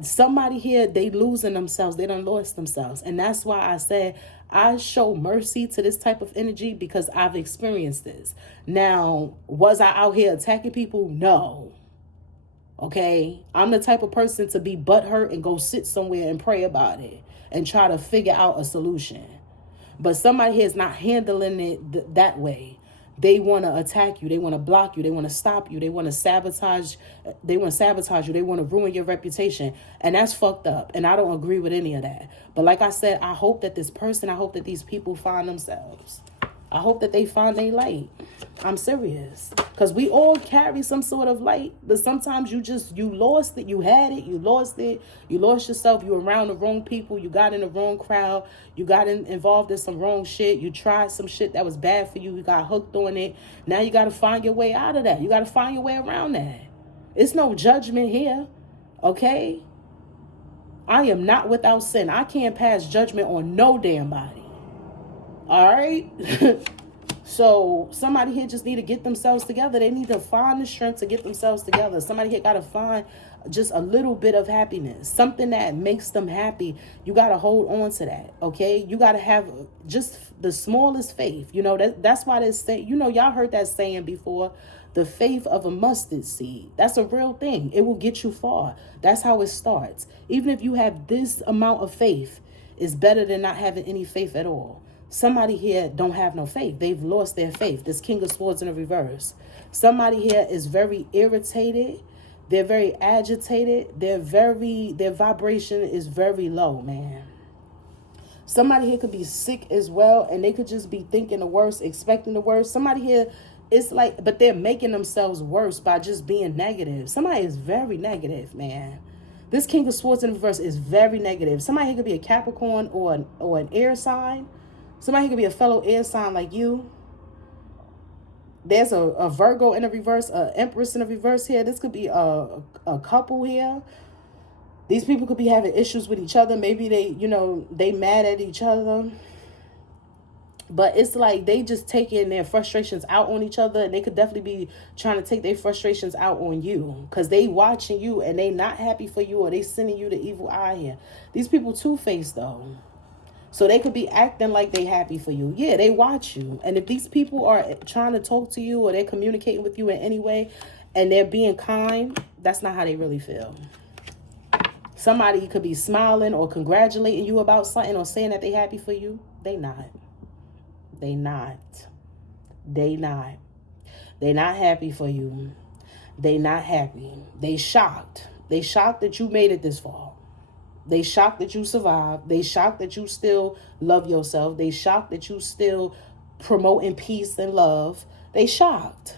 Somebody here, they losing themselves. They done lost themselves. And that's why I said I show mercy to this type of energy, because I've experienced this. Now, was I out here attacking people? No. Okay? I'm the type of person to be butthurt and go sit somewhere and pray about it and try to figure out a solution. But somebody here is not handling it that way. They want to attack you. They want to block you. They want to stop you. They want to sabotage. They want to sabotage you. They want to ruin your reputation. And that's fucked up. And I don't agree with any of that. But like I said, I hope that I hope that these people find themselves. I hope that they find their light. I'm serious. Because we all carry some sort of light. But sometimes you lost it. You had it. You lost it. You lost yourself. You were around the wrong people. You got in the wrong crowd. You got involved in some wrong shit. You tried some shit that was bad for you. You got hooked on it. Now you got to find your way out of that. You got to find your way around that. It's no judgment here. Okay? I am not without sin. I can't pass judgment on no damn body. All right. So somebody here just need to get themselves together. They need to find the strength to get themselves together. Somebody here got to find just a little bit of happiness, something that makes them happy. You got to hold on to that. Okay. You got to have just the smallest faith. You know, that's why they say, you know, y'all heard that saying before, the faith of a mustard seed. That's a real thing. It will get you far. That's how it starts. Even if you have this amount of faith, it's better than not having any faith at all. Somebody here don't have no faith. They've lost their faith. This King of Swords in the reverse. Somebody here is very irritated. They're very agitated. Their vibration is very low, man. Somebody here could be sick as well, and they could just be thinking the worst, expecting the worst. Somebody here, it's like, but they're making themselves worse by just being negative. Somebody is very negative, man. This King of Swords in the reverse is very negative. Somebody here could be a Capricorn or an air sign. Somebody could be a fellow air sign like you. There's a Virgo in the reverse, an Empress in the reverse here. This could be a couple here. These people could be having issues with each other. Maybe they mad at each other. But it's like they just taking their frustrations out on each other. And they could definitely be trying to take their frustrations out on you. Because they watching you and they not happy for you, or they sending you the evil eye here. These people two-faced though. So they could be acting like they happy for you. Yeah, they watch you. And if these people are trying to talk to you or they're communicating with you in any way and they're being kind, that's not how they really feel. Somebody could be smiling or congratulating you about something or saying that they happy for you. They not. They not. They not. They not happy for you. They not happy. They shocked. They shocked that you made it this far. They shocked that you survived. They shocked that you still love yourself. They shocked that you still promoting peace and love. They shocked.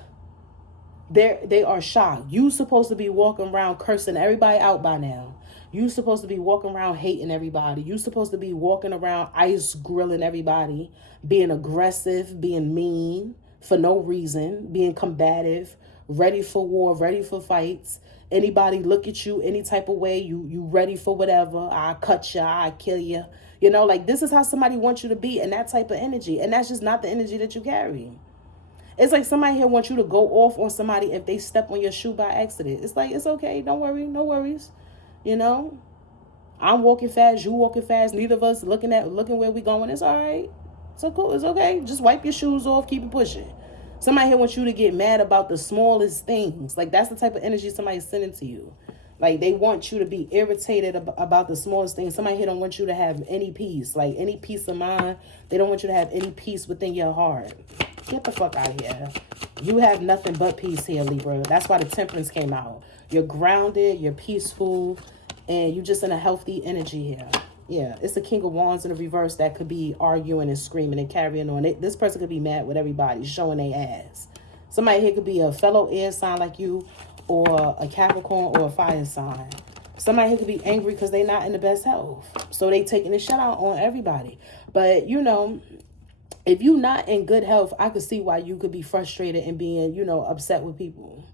They are shocked. You supposed to be walking around cursing everybody out by now. You supposed to be walking around hating everybody. You supposed to be walking around ice grilling everybody, being aggressive, being mean for no reason, being combative, ready for war, ready for fights. Anybody look at you any type of way, you ready for whatever. I cut you, I kill you. You know, like this is how somebody wants you to be in that type of energy. And that's just not the energy that you carry. It's like somebody here wants you to go off on somebody if they step on your shoe by accident. It's like, it's okay. Don't worry. No worries. You know, I'm walking fast. You walking fast. Neither of us looking where we going. It's all right. So cool. It's okay. Just wipe your shoes off. Keep it pushing. Somebody here wants you to get mad about the smallest things. Like that's the type of energy somebody's sending to you. Like they want you to be irritated about the smallest things. Somebody here don't want you to have any peace, like any peace of mind. They don't want you to have any peace within your heart. Get the fuck out of here. You have nothing but peace here, Libra. That's why the Temperance came out. You're grounded, you're peaceful, and you're just in a healthy energy here. Yeah, it's the King of Wands in the reverse that could be arguing and screaming and carrying on. This person could be mad with everybody, showing their ass. Somebody here could be a fellow air sign like you, or a Capricorn or a fire sign. Somebody here could be angry because they're not in the best health. So they taking the shut out on everybody. But, you know, if you're not in good health, I could see why you could be frustrated and being, you know, upset with people.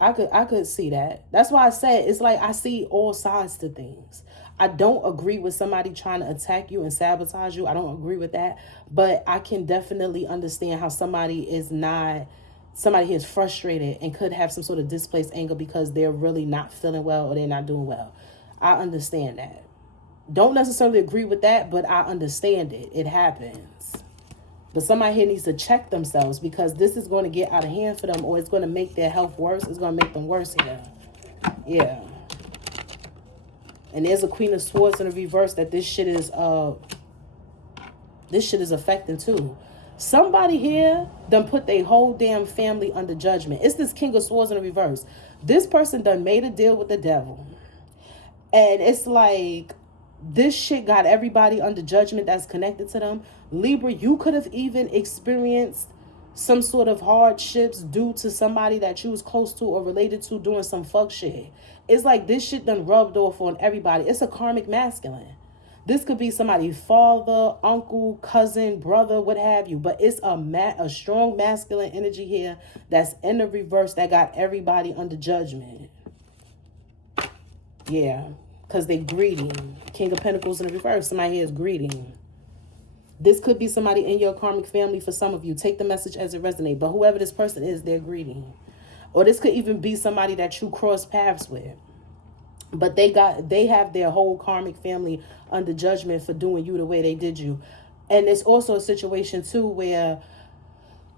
I could see that. That's why I said it's like I see all sides to things. I don't agree with somebody trying to attack you and sabotage you. I don't agree with that. But I can definitely understand how somebody here is frustrated and could have some sort of displaced anger because they're really not feeling well or they're not doing well. I understand that. Don't necessarily agree with that, but I understand it. It happens. But somebody here needs to check themselves because this is going to get out of hand for them or it's going to make their health worse. It's going to make them worse here. Yeah. And there's a Queen of Swords in the reverse that this shit is affecting too. Somebody here done put their whole damn family under judgment. It's this King of Swords in the reverse. This person done made a deal with the devil. And it's like this shit got everybody under judgment that's connected to them. Libra, you could have even experienced some sort of hardships due to somebody that you was close to or related to doing some fuck shit. It's like this shit done rubbed off on everybody. It's a karmic masculine. This could be somebody's father, uncle, cousin, brother, what have you. But it's a strong masculine energy here that's in the reverse that got everybody under judgment. Yeah, because they greedy. King of Pentacles in the reverse. Somebody here is greedy. This could be somebody in your karmic family for some of you. Take the message as it resonates. But whoever this person is, they're greedy. Or this could even be somebody that you cross paths with. But they have their whole karmic family under judgment for doing you the way they did you. And it's also a situation too where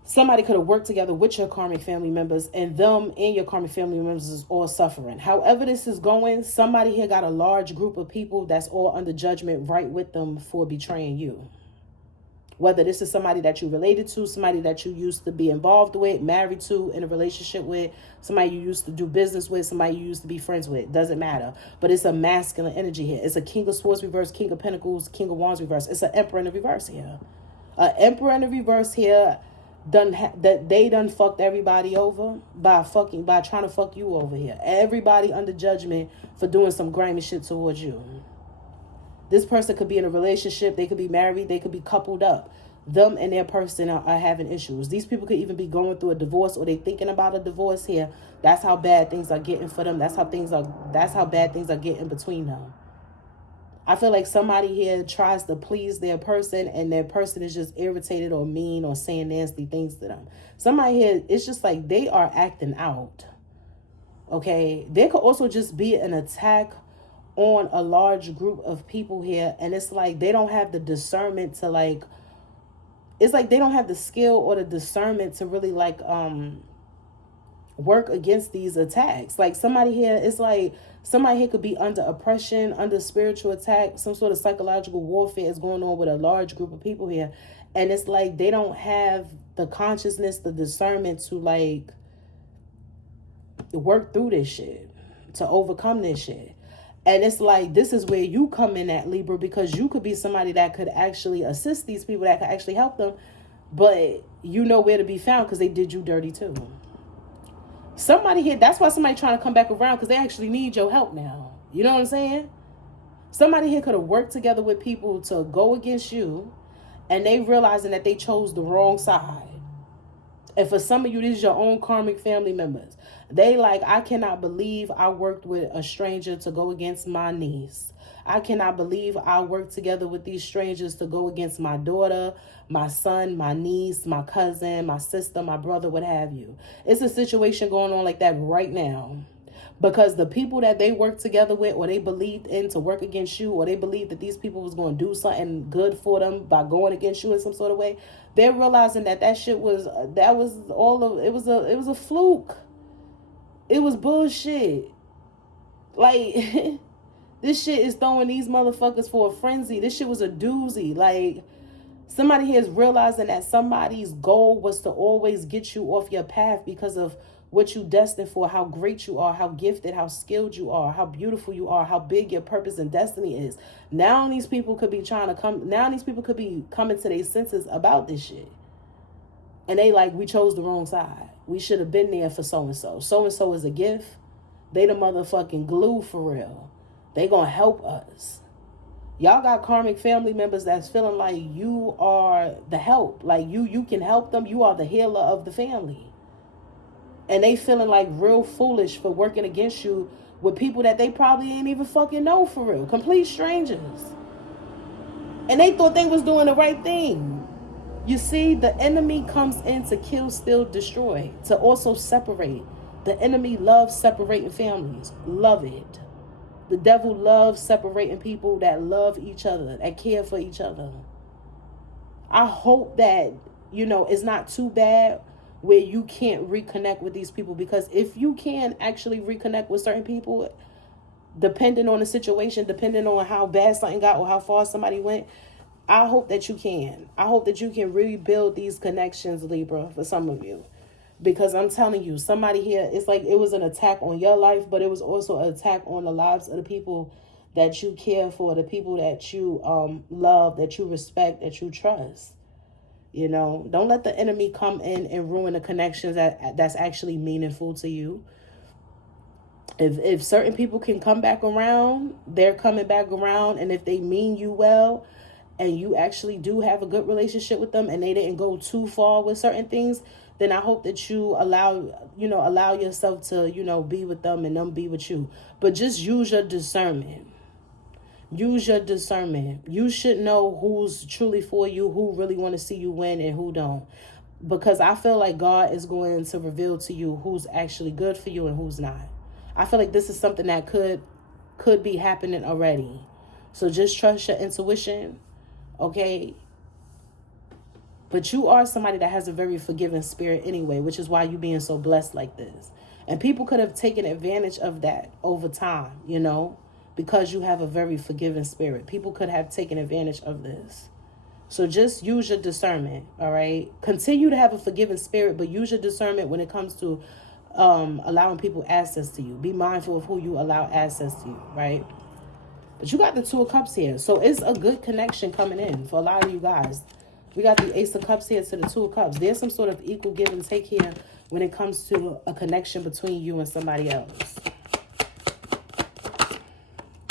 somebody could have worked together with your karmic family members and them and your karmic family members is all suffering. However this is going, somebody here got a large group of people that's all under judgment right with them for betraying you. Whether this is somebody that you related to, somebody that you used to be involved with, married to, in a relationship with, somebody you used to do business with, somebody you used to be friends with. Doesn't matter. But it's a masculine energy here. It's a King of Swords reverse, King of Pentacles, King of Wands reverse. It's an Emperor in the reverse here. An Emperor in the reverse here they done fucked everybody over by trying to fuck you over here. Everybody under judgment for doing some grimy shit towards you. This person could be in a relationship. They could be married. They could be coupled up. Them and their person are having issues. These people could even be going through a divorce or they thinking about a divorce here. That's how bad things are getting for them. That's how bad things are getting between them. I feel like somebody here tries to please their person and their person is just irritated or mean or saying nasty things to them. Somebody here, it's just like they are acting out. Okay? There could also just be an attack on a large group of people here, and it's like they don't have the discernment to like, it's like they don't have the skill or the discernment to really like work against these attacks. Like somebody here, it's like somebody here could be under oppression, under spiritual attack, some sort of psychological warfare is going on with a large group of people here. And it's like they don't have the consciousness, the discernment to like work through this shit, to overcome this shit. And it's like, this is where you come in at, Libra, because you could be somebody that could actually assist these people, that could actually help them. But you know where to be found because they did you dirty too. Somebody here, that's why somebody trying to come back around, because they actually need your help now. You know what I'm saying? Somebody here could have worked together with people to go against you, and they realizing that they chose the wrong side. And for some of you, this is your own karmic family members. They like, I cannot believe I worked with a stranger to go against my niece. I cannot believe I worked together with these strangers to go against my daughter, my son, my niece, my cousin, my sister, my brother, what have you. It's a situation going on like that right now. Because the people that they worked together with, or they believed in to work against you, or they believed that these people was going to do something good for them by going against you in some sort of way, they're realizing that that shit was, that was all of, it was a fluke. It was bullshit. Like, this shit is throwing these motherfuckers for a frenzy. This shit was a doozy. Like, somebody here is realizing that somebody's goal was to always get you off your path because of what you destined for, how great you are, how gifted, how skilled you are, how beautiful you are, how big your purpose and destiny is. Now these people could be coming to their senses about this shit. And they like, we chose the wrong side. We should have been there for so-and-so. So-and-so is a gift. They the motherfucking glue for real. They gonna help us. Y'all got karmic family members that's feeling like you are the help. Like you can help them. You are the healer of the family. And they feeling like real foolish for working against you with people that they probably ain't even fucking know for real. Complete strangers. And they thought they was doing the right thing. You see, the enemy comes in to kill, steal, destroy, to also separate. The enemy loves separating families. Love it. The devil loves separating people that love each other, that care for each other. I hope that, it's not too bad where you can't reconnect with these people, because if you can actually reconnect with certain people, depending on the situation, depending on how bad something got or how far somebody went, I hope that you can. I hope that you can rebuild these connections, Libra, for some of you. Because I'm telling you, somebody here, it's like it was an attack on your life, but it was also an attack on the lives of the people that you care for, the people that you love, that you respect, that you trust. Don't let the enemy come in and ruin the connections that's actually meaningful to you. If certain people can come back around, they're coming back around. And if they mean you well and you actually do have a good relationship with them and they didn't go too far with certain things, then I hope that you allow yourself to, be with them and them be with you. But just use your discernment. Use your discernment. You should know who's truly for you, who really want to see you win and who don't. Because I feel like God is going to reveal to you who's actually good for you and who's not. I feel like this is something that could be happening already. So just trust your intuition, okay? But you are somebody that has a very forgiving spirit anyway, which is why you're being so blessed like this. And people could have taken advantage of that over time, because you have a very forgiving spirit. People could have taken advantage of this. So just use your discernment, all right? Continue to have a forgiving spirit, but use your discernment when it comes to allowing people access to you. Be mindful of who you allow access to you, right? But you got the Two of Cups here. So it's a good connection coming in for a lot of you guys. We got the Ace of Cups here to the Two of Cups. There's some sort of equal give and take here when it comes to a connection between you and somebody else.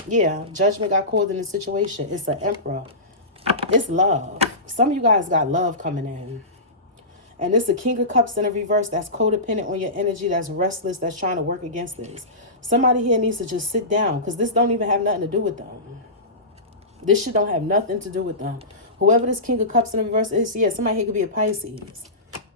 Yeah, judgment got called in the situation. It's an Emperor. It's love. Some of you guys got love coming in. And it's the King of Cups in a reverse that's codependent on your energy, that's restless, that's trying to work against this. Somebody here needs to just sit down because this don't even have nothing to do with them. This shit don't have nothing to do with them. Whoever this King of Cups in the reverse is, yeah, somebody here could be a Pisces.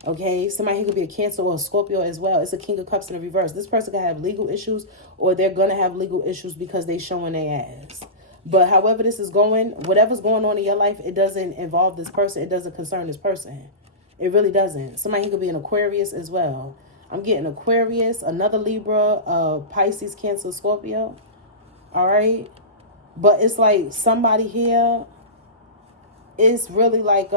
Okay, somebody here could be a Cancer or a Scorpio as well. It's a King of Cups in the reverse. This person could have legal issues, or they're going to have legal issues because they showing their ass. But however this is going, whatever's going on in your life, it doesn't involve this person. It doesn't concern this person. It really doesn't. Somebody here could be an Aquarius as well. I'm getting Aquarius, another Libra, Pisces, Cancer, Scorpio. All right. But it's like somebody here is really like,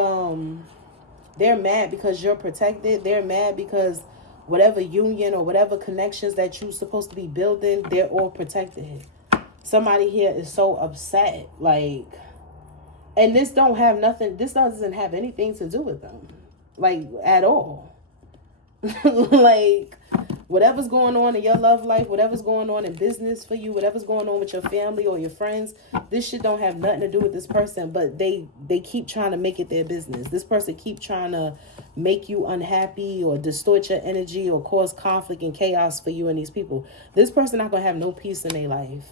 they're mad because you're protected. They're mad because whatever union or whatever connections that you're supposed to be building, they're all protected. Somebody here is so upset, like, and this doesn't have anything to do with them, like, at all. Like, whatever's going on in your love life, whatever's going on in business for you, whatever's going on with your family or your friends, this shit don't have nothing to do with this person, but they keep trying to make it their business. This person keep trying to make you unhappy or distort your energy or cause conflict and chaos for you and these people. This person not gonna have no peace in their life.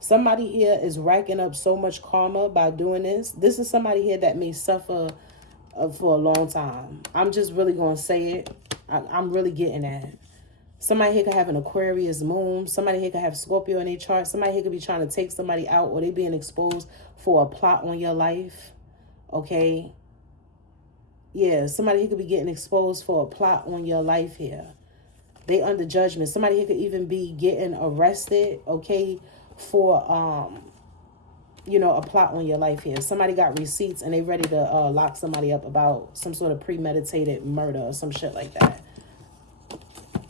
Somebody here is racking up so much karma by doing this. This is somebody here that may suffer for a long time. I'm just really going to say it. I'm really getting at. Somebody here could have an Aquarius moon. Somebody here could have Scorpio in their chart. Somebody here could be trying to take somebody out, or they being exposed for a plot on your life. Okay? Yeah, somebody here could be getting exposed for a plot on your life here. They under judgment. Somebody here could even be getting arrested, okay, for a plot on your life here. Somebody got receipts and they ready to lock somebody up about some sort of premeditated murder or some shit like that.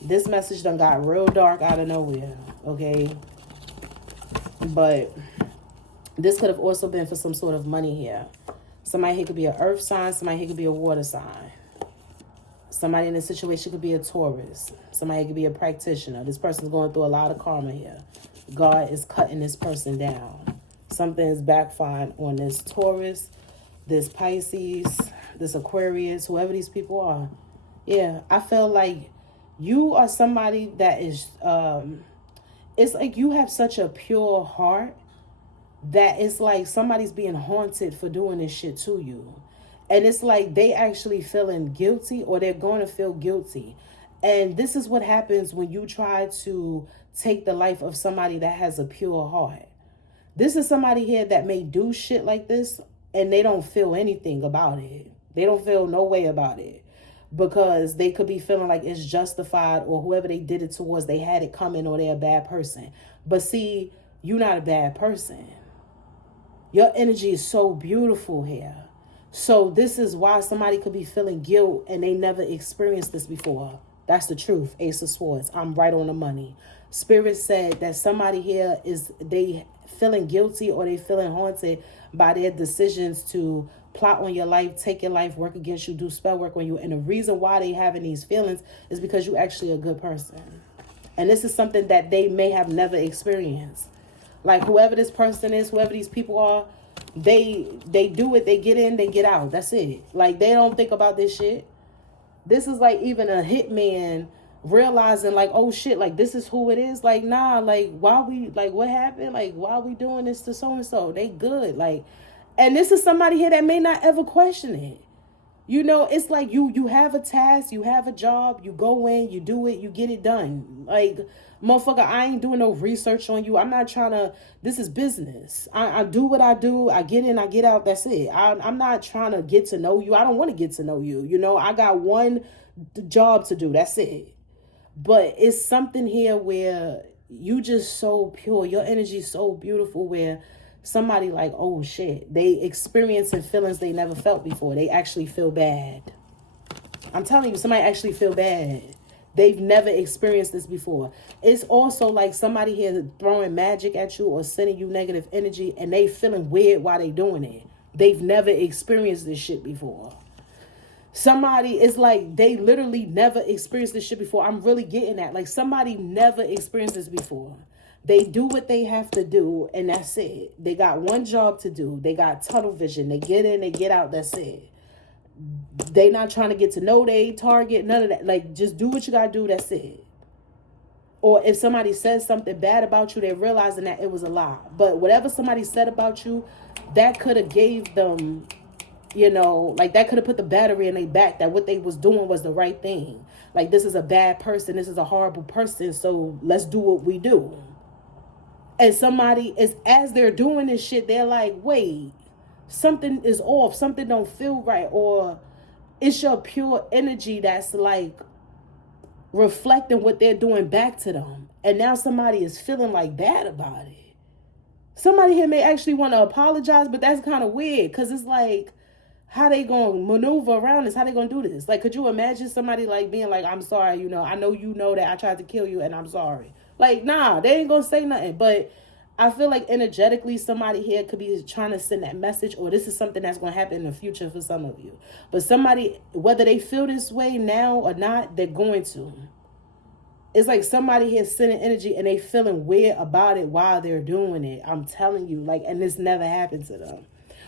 This message done got real dark out of nowhere, okay? But this could have also been for some sort of money here. Somebody here could be an earth sign. Somebody here could be a water sign. Somebody in this situation could be a Taurus. Somebody could be a practitioner. This person's going through a lot of karma here. God is cutting this person down. Something is backfiring on this Taurus, this Pisces, this Aquarius, whoever these people are. Yeah, I feel like you are somebody that is, it's like you have such a pure heart that it's like somebody's being haunted for doing this shit to you. And it's like they actually feeling guilty, or they're going to feel guilty. And this is what happens when you try to take the life of somebody that has a pure heart. This is somebody here that may do shit like this and they don't feel anything about it. They don't feel no way about it because they could be feeling like it's justified, or whoever they did it towards, they had it coming, or they're a bad person. But see, you're not a bad person. Your energy is so beautiful here. So this is why somebody could be feeling guilt and they never experienced this before. That's the truth. Ace of Swords. I'm right on the money. Spirit said that somebody here is, they feeling guilty or they feeling haunted by their decisions to plot on your life, take your life, work against you, do spell work on you. And the reason why they having these feelings is because you're actually a good person. And this is something that they may have never experienced. Like whoever this person is, whoever these people are, they do it, they get in, they get out. That's it. Like they don't think about this shit. This is like even a hitman realizing like, oh shit, like this is who it is. Like, nah, like why we, like what happened? Like why are we doing this to so-and-so? They good. Like, and this is somebody here that may not ever question it. You know, it's like you have a task, you have a job, you go in, you do it, you get it done. Like, motherfucker, I ain't doing no research on you. I'm not trying to, this is business. I do what I do. I get in, I get out. That's it. I'm not trying to get to know you. I don't want to get to know you. You know, I got one job to do. That's it. But it's something here where you just so pure. Your energy is so beautiful where somebody like, oh shit, they experiencing feelings they never felt before. They actually feel bad. I'm telling you, somebody actually feel bad. They've never experienced this before. It's also like somebody here throwing magic at you or sending you negative energy and they feeling weird while they doing it. They've never experienced this shit before. Somebody is like, they literally never experienced this shit before. I'm really getting at, like, somebody never experienced this before. They do what they have to do, and that's it. They got one job to do. They got tunnel vision. They get in, they get out, that's it. They not trying to get to know their target, none of that. Like, just do what you got to do, that's it. Or if somebody says something bad about you, they're realizing that it was a lie. But whatever somebody said about you, that could have gave them You know, like that could have put the battery in their back that what they was doing was the right thing. Like, this is a bad person, this is a horrible person, so let's do what we do. And somebody is, as they're doing this shit, they're like, wait, something is off, something don't feel right, or it's your pure energy that's like reflecting what they're doing back to them. And now somebody is feeling like bad about it. Somebody here may actually want to apologize, but that's kind of weird, because it's like, how they gonna maneuver around this? How they gonna do this? Like, could you imagine somebody like being like, I'm sorry, you know, I know you know that I tried to kill you and I'm sorry. Like, nah, they ain't gonna say nothing. But I feel like energetically somebody here could be trying to send that message, or this is something that's gonna happen in the future for some of you. But somebody, whether they feel this way now or not, they're going to. It's like somebody here sending energy and they feeling weird about it while they're doing it. I'm telling you, like, and this never happened to them.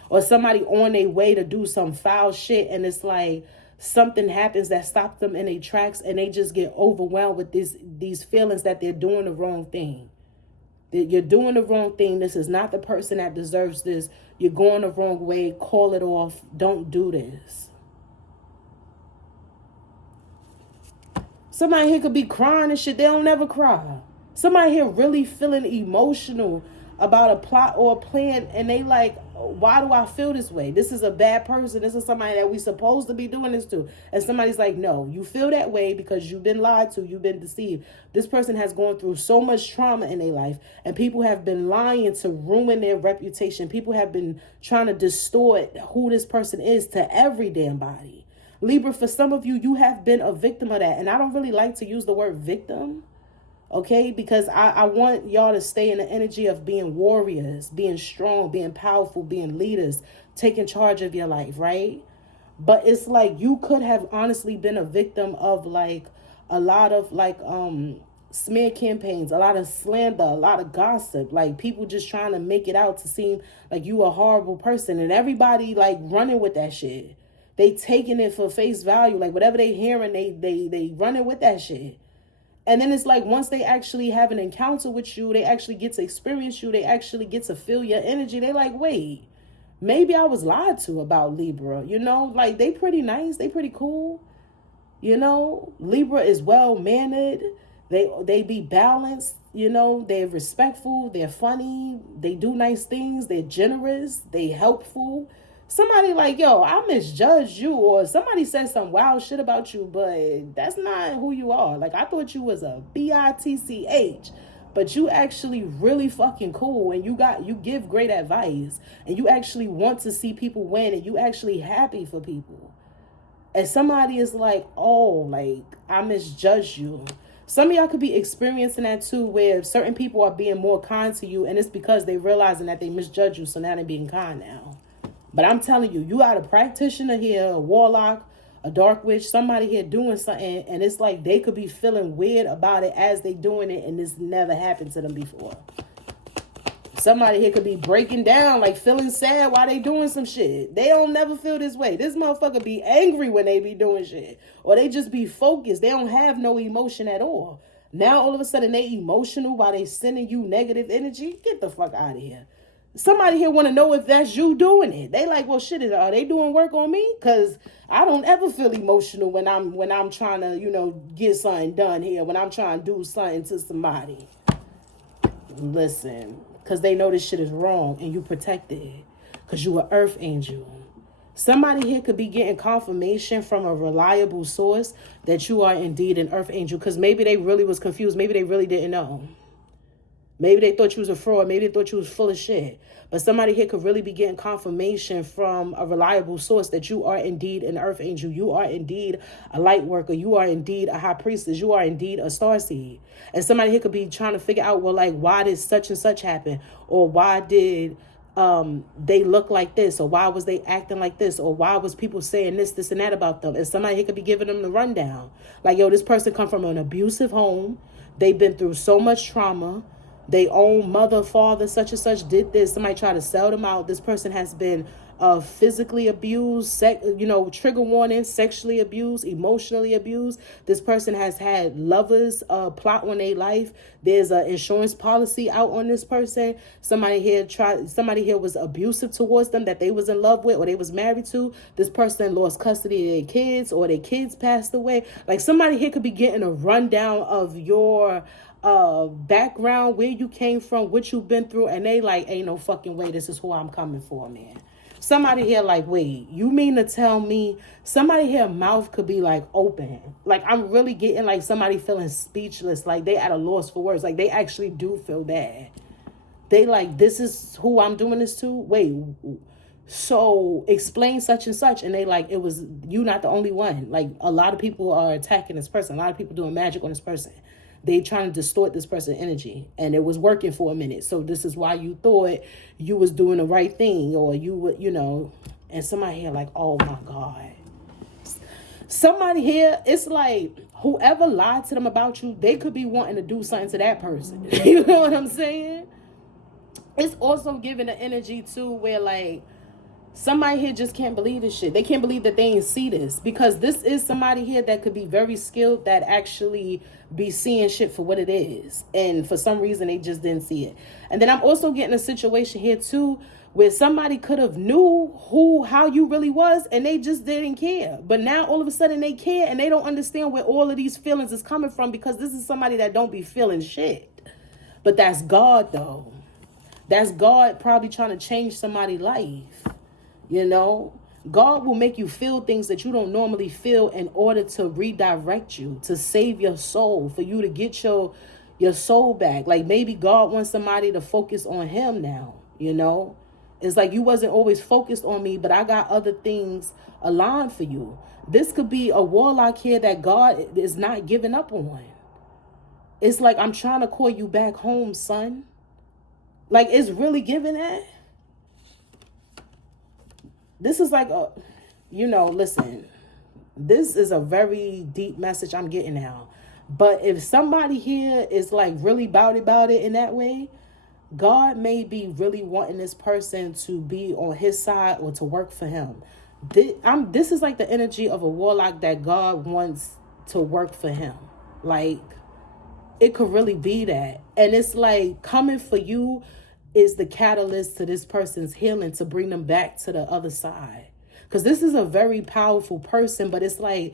Or somebody on their way to do some foul shit, and it's like something happens that stops them in their tracks, and they just get overwhelmed with these feelings that they're doing the wrong thing. That you're doing the wrong thing. This is not the person that deserves this. You're going the wrong way. Call it off. Don't do this. Somebody here could be crying and shit. They don't ever cry. Somebody here really feeling emotional about a plot or a plan, and they like, why do I feel this way? This is a bad person. This is somebody that we supposed to be doing this to. And somebody's like, no, you feel that way because you've been lied to. You've been deceived. This person has gone through so much trauma in their life, and people have been lying to ruin their reputation. People have been trying to distort who this person is to every damn body. Libra, for some of you, you have been a victim of that. And I don't really like to use the word victim. Okay, because I want y'all to stay in the energy of being warriors, being strong, being powerful, being leaders, taking charge of your life, right? But it's like you could have honestly been a victim of like a lot of like smear campaigns, a lot of slander, a lot of gossip, like people just trying to make it out to seem like you a horrible person, and everybody like running with that shit. They taking it for face value, like whatever they hearing, they running with that shit. And then it's like once they actually have an encounter with you, they actually get to experience you, they actually get to feel your energy. They like, wait, maybe I was lied to about Libra. You know, like they pretty nice, they pretty cool. You know, Libra is well mannered. They be balanced. You know, they're respectful. They're funny. They do nice things. They're generous. They helpful. Somebody like, yo, I misjudged you, or somebody said some wild shit about you, but that's not who you are. Like, I thought you was a bitch, but you actually really fucking cool, and you give great advice, and you actually want to see people win, and you actually happy for people. And somebody is like, oh, like, I misjudged you. Some of y'all could be experiencing that too, where certain people are being more kind to you, and it's because they realizing that they misjudged you, so now they're being kind now. But I'm telling you, you got a practitioner here, a warlock, a dark witch, somebody here doing something, and it's like they could be feeling weird about it as they doing it, and this never happened to them before. Somebody here could be breaking down, like feeling sad while they doing some shit. They don't never feel this way. This motherfucker be angry when they be doing shit. Or they just be focused. They don't have no emotion at all. Now all of a sudden they emotional while they sending you negative energy. Get the fuck out of here. Somebody here want to know if that's you doing it. They like, well, shit, are they doing work on me? Because I don't ever feel emotional when I'm trying to, you know, get something done here. When I'm trying to do something to somebody. Listen, because they know this shit is wrong and you protected. Because you an earth angel. Somebody here could be getting confirmation from a reliable source that you are indeed an earth angel. Because maybe they really was confused. Maybe they really didn't know. Maybe they thought you was a fraud. Maybe they thought you was full of shit. But somebody here could really be getting confirmation from a reliable source that you are indeed an earth angel. You are indeed a light worker. You are indeed a high priestess. You are indeed a starseed. And somebody here could be trying to figure out, well, like, why did such and such happen? Or why did they look like this? Or why was they acting like this? Or why was people saying this, this, and that about them? And somebody here could be giving them the rundown. Like, yo, this person come from an abusive home. They've been through so much trauma. They own mother, father, such and such did this. Somebody tried to sell them out. This person has been physically abused, trigger warning, sexually abused, emotionally abused. This person has had lovers plot on their life. There's an insurance policy out on this person. Somebody here was abusive towards them that they was in love with or they was married to. This person lost custody of their kids or their kids passed away. Like somebody here could be getting a rundown of your background, where you came from, what you've been through, and they like, ain't no fucking way, this is who I'm coming for, man. Somebody here like, wait, you mean to tell me? Somebody here mouth could be like open. Like I'm really getting like somebody feeling speechless, like they at a loss for words, like they actually do feel bad. They like, this is who I'm doing this to? Wait, so explain such and such. And they like, it was you, not the only one. Like a lot of people are attacking this person. A lot of people doing magic on this person. They trying to distort this person's energy, and it was working for a minute. So this is why you thought you was doing the right thing, or you would, and somebody here like, oh my God. Somebody here, it's like whoever lied to them about you, they could be wanting to do something to that person. You know what I'm saying? It's also giving the energy too where like, somebody here just can't believe this shit. They can't believe that they ain't see this, because this is somebody here that could be very skilled, that actually be seeing shit for what it is. And for some reason, they just didn't see it. And then I'm also getting a situation here too, where somebody could have knew how you really was, and they just didn't care. But now all of a sudden they care, and they don't understand where all of these feelings is coming from, because this is somebody that don't be feeling shit. But that's God though. That's God probably trying to change somebody's life. God will make you feel things that you don't normally feel in order to redirect you, to save your soul, for you to get your soul back. Like maybe God wants somebody to focus on him now, It's like you wasn't always focused on me, but I got other things aligned for you. This could be a warlock here that God is not giving up on. It's like, I'm trying to call you back home, son. Like it's really giving that. This is like listen, this is a very deep message I'm getting now. But if somebody here is like really about it in that way, God may be really wanting this person to be on his side or to work for him. This is like the energy of a warlock that God wants to work for him. Like it could really be that. And it's like coming for you is the catalyst to this person's healing, to bring them back to the other side. Because this is a very powerful person, but it's like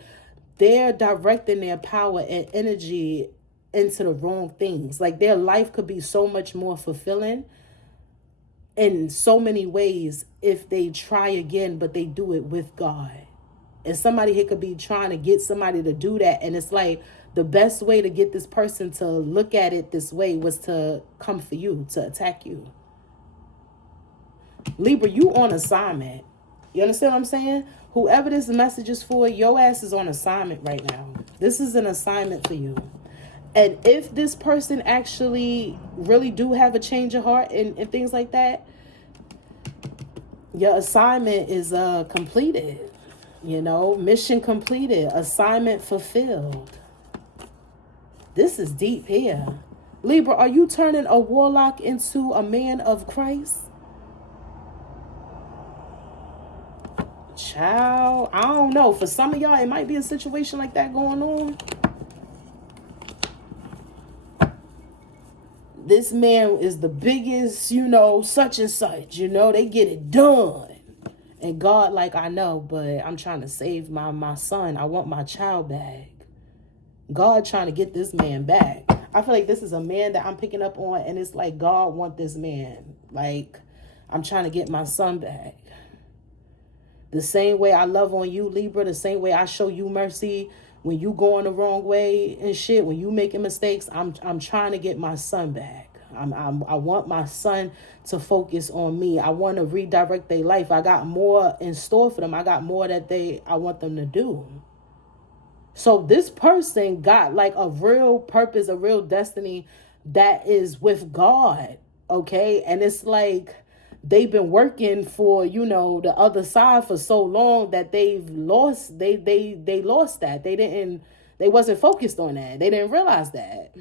they're directing their power and energy into the wrong things. Like their life could be so much more fulfilling in so many ways if they try again, but they do it with God. And somebody here could be trying to get somebody to do that. And it's like the best way to get this person to look at it this way was to come for you, to attack you. Libra, you on assignment. You understand what I'm saying? Whoever this message is for, your ass is on assignment right now. This is an assignment for you. And if this person actually really do have a change of heart and things like that, your assignment is completed. Mission completed, assignment fulfilled. This is deep here. Libra, are you turning a warlock into a man of Christ? Child, I don't know. For some of y'all, it might be a situation like that going on. This man is the biggest, such and such, they get it done. And God, like, I know, but I'm trying to save my son. I want my child back. God trying to get this man back. I feel like this is a man that I'm picking up on, and it's like God want this man. Like, I'm trying to get my son back. The same way I love on you, Libra, the same way I show you mercy when you going the wrong way and shit, when you making mistakes, I'm trying to get my son back. I want my son to focus on me. I want to redirect their life. I got more in store for them. I got more that I want them to do. So this person got like a real purpose, a real destiny that is with God. Okay. And it's like they've been working for, the other side for so long that they've lost, they lost that. They wasn't focused on that. They didn't realize that.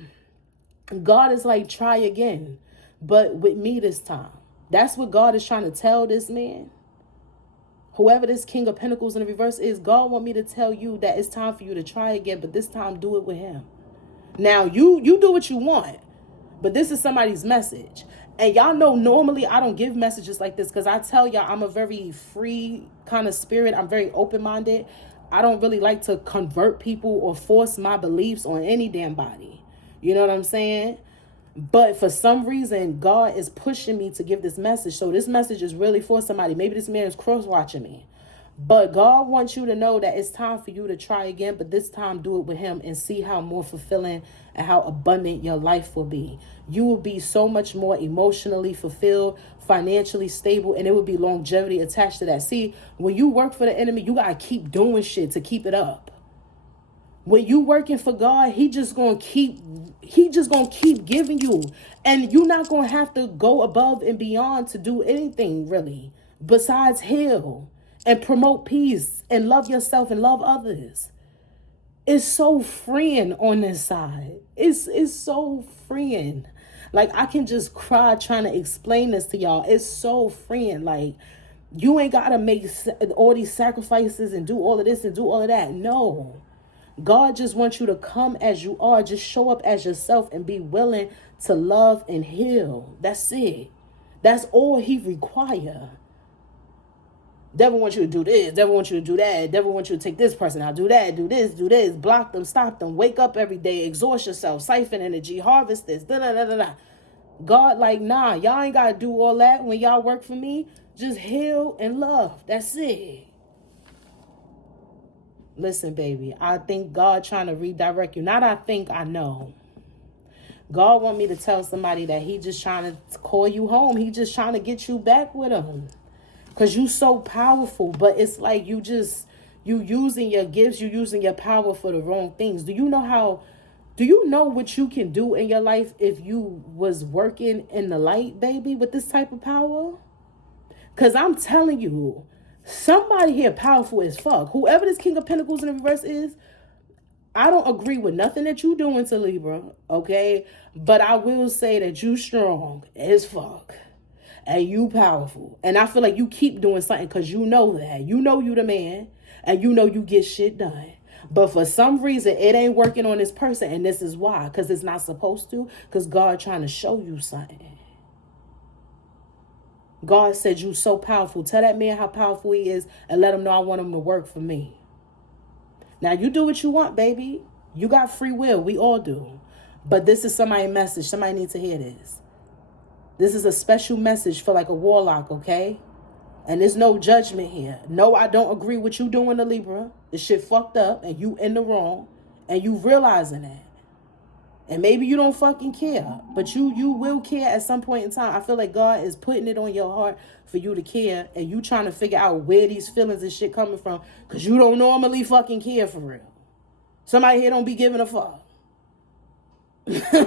God is like, try again, but with me this time. That's what God is trying to tell this man. Whoever this King of Pentacles in the reverse is, God want me to tell you that it's time for you to try again, but this time do it with him. Now, you do what you want, but this is somebody's message. And y'all know normally I don't give messages like this because I tell y'all I'm a very free kind of spirit. I'm very open-minded. I don't really like to convert people or force my beliefs on any damn body. You know what I'm saying? But for some reason, God is pushing me to give this message. So this message is really for somebody. Maybe this man is cross-watching me. But God wants you to know that it's time for you to try again, but this time do it with him and see how more fulfilling and how abundant your life will be. You will be so much more emotionally fulfilled, financially stable, and it will be longevity attached to that. See, when you work for the enemy, you got to keep doing shit to keep it up. When you working for God, he just gonna keep giving you. And you're not gonna have to go above and beyond to do anything really besides heal and promote peace and love yourself and love others. It's so freeing on this side. It's so freeing. Like, I can just cry trying to explain this to y'all. It's so freeing. Like, you ain't gotta make all these sacrifices and do all of this and do all of that. No. God just wants you to come as you are. Just show up as yourself and be willing to love and heal. That's it. That's all he requires. Devil wants you to do this. Devil wants you to do that. Devil wants you to take this person out. Do that. Do this. Block them. Stop them. Wake up every day. Exhaust yourself. Siphon energy. Harvest this. Da, da, da, da, da. God like, nah. Y'all ain't got to do all that when y'all work for me. Just heal and love. That's it. Listen, baby, I think God trying to redirect you. Not I think, I know. God want me to tell somebody that he just trying to call you home. He just trying to get you back with him. Because you so powerful. But it's like you using your gifts, you using your power for the wrong things. Do you know what you can do in your life if you was working in the light, baby, with this type of power? Because I'm telling you, somebody here powerful as fuck. Whoever this King of Pentacles in the reverse is, I don't agree with nothing that you doing to Libra, okay? But I will say that you strong as fuck. And you powerful. And I feel like you keep doing something because you know that. You know you the man. And you know you get shit done. But for some reason, it ain't working on this person. And this is why. Because it's not supposed to. Because God trying to show you something. God said you so powerful. Tell that man how powerful he is and let him know I want him to work for me. Now, you do what you want, baby. You got free will. We all do. But this is somebody's message. Somebody needs to hear this. This is a special message for like a warlock, okay? And there's no judgment here. No, I don't agree with you doing the Libra. This shit fucked up and you in the wrong. And you realizing that. And maybe you don't fucking care, but you will care at some point in time. I feel like God is putting it on your heart for you to care, and you trying to figure out where these feelings and shit coming from, because you don't normally fucking care for real. Somebody here don't be giving a fuck.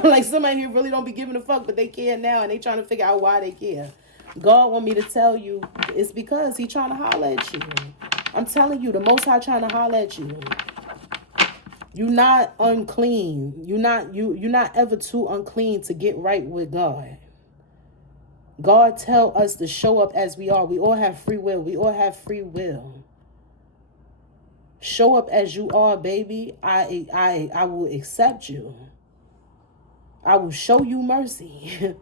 Like somebody here really don't be giving a fuck, but they care now, and they trying to figure out why they care. God want me to tell you it's because he trying to holler at you. I'm telling you, the Most High trying to holler at you. You're not unclean. You're not ever too unclean to get right with God. God tell us to show up as we are. We all have free will. We all have free will. Show up as you are, baby. I will accept you. I will show you mercy.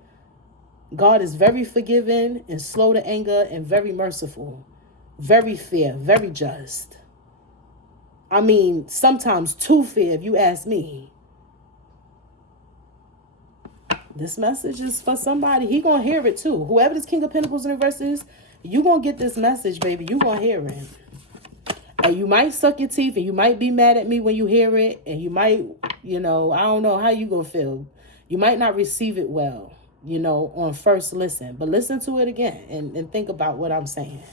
God is very forgiving and slow to anger and very merciful. Very fair, very just. I mean, sometimes too fair, if you ask me. This message is for somebody. He gonna hear it too. Whoever this King of Pentacles in reverse is, you gonna get this message, baby. You gonna hear it. And you might suck your teeth and you might be mad at me when you hear it. And you might, I don't know how you gonna feel. You might not receive it well, on first listen. But listen to it again and think about what I'm saying.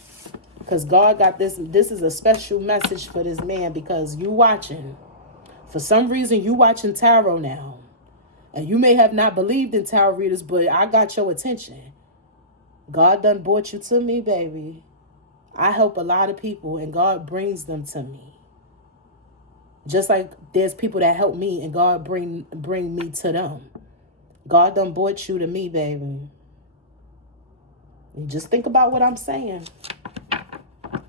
Because God got this. This is a special message for this man because you watching. For some reason, you watching tarot now. And you may have not believed in tarot readers, but I got your attention. God done brought you to me, baby. I help a lot of people and God brings them to me. Just like there's people that help me and God bring me to them. God done brought you to me, baby. Just think about what I'm saying.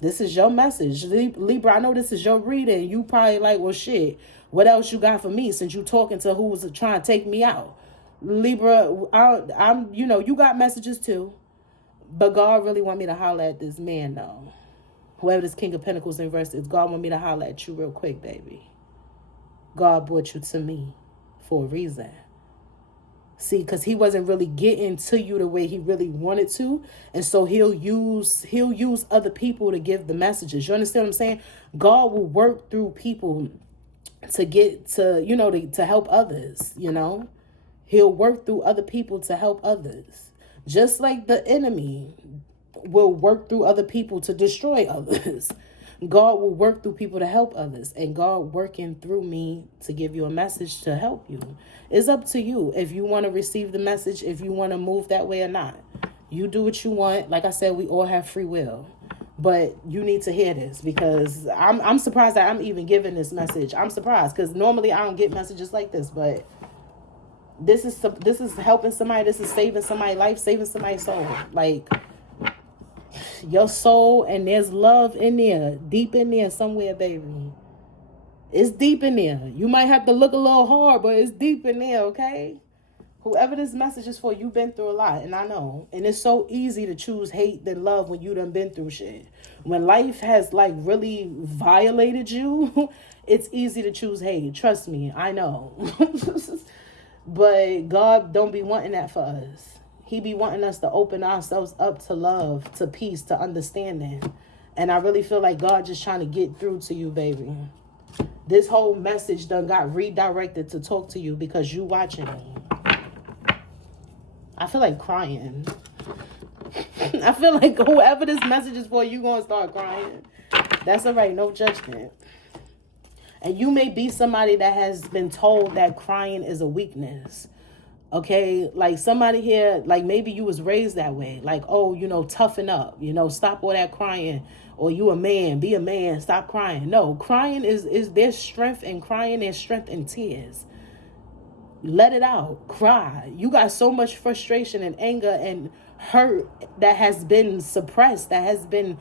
This is your message. Libra, I know this is your reading. You probably like, well, shit, what else you got for me since you talking to who was trying to take me out? Libra, I'm, you got messages too. But God really want me to holler at this man, though. Whoever this King of Pentacles in verse is, God want me to holler at you real quick, baby. God brought you to me for a reason. See, because he wasn't really getting to you the way he really wanted to. And so he'll use other people to give the messages. You understand what I'm saying? God will work through people to get to, to help others, He'll work through other people to help others. Just like the enemy will work through other people to destroy others. God will work through people to help others. And God working through me to give you a message to help you. It's up to you if you want to receive the message, if you want to move that way or not. You do what you want. Like I said, we all have free will. But you need to hear this because I'm surprised that I'm even giving this message. I'm surprised because normally I don't get messages like this. But this is helping somebody. This is saving somebody's life, saving somebody's soul. Like, your soul, and there's love in there, deep in there somewhere, baby. It's deep in there. You might have to look a little hard, but it's deep in there, okay? Whoever this message is for, you've been through a lot, and I know. And it's so easy to choose hate than love when you done been through shit. When life has, really violated you, it's easy to choose hate. Trust me, I know. But God don't be wanting that for us. He be wanting us to open ourselves up to love, to peace, to understanding. And I really feel like God just trying to get through to you, baby. This whole message done got redirected to talk to you because you watching me. I feel like crying. I feel like whoever this message is for, you going to start crying. That's all right. No judgment. And you may be somebody that has been told that crying is a weakness. Okay, like somebody here, like maybe you was raised that way. Like, oh, toughen up, stop all that crying. Or you a man, be a man, stop crying. No, crying is there's strength in crying, there's strength in tears. Let it out, cry. You got so much frustration and anger and hurt that has been suppressed, that has been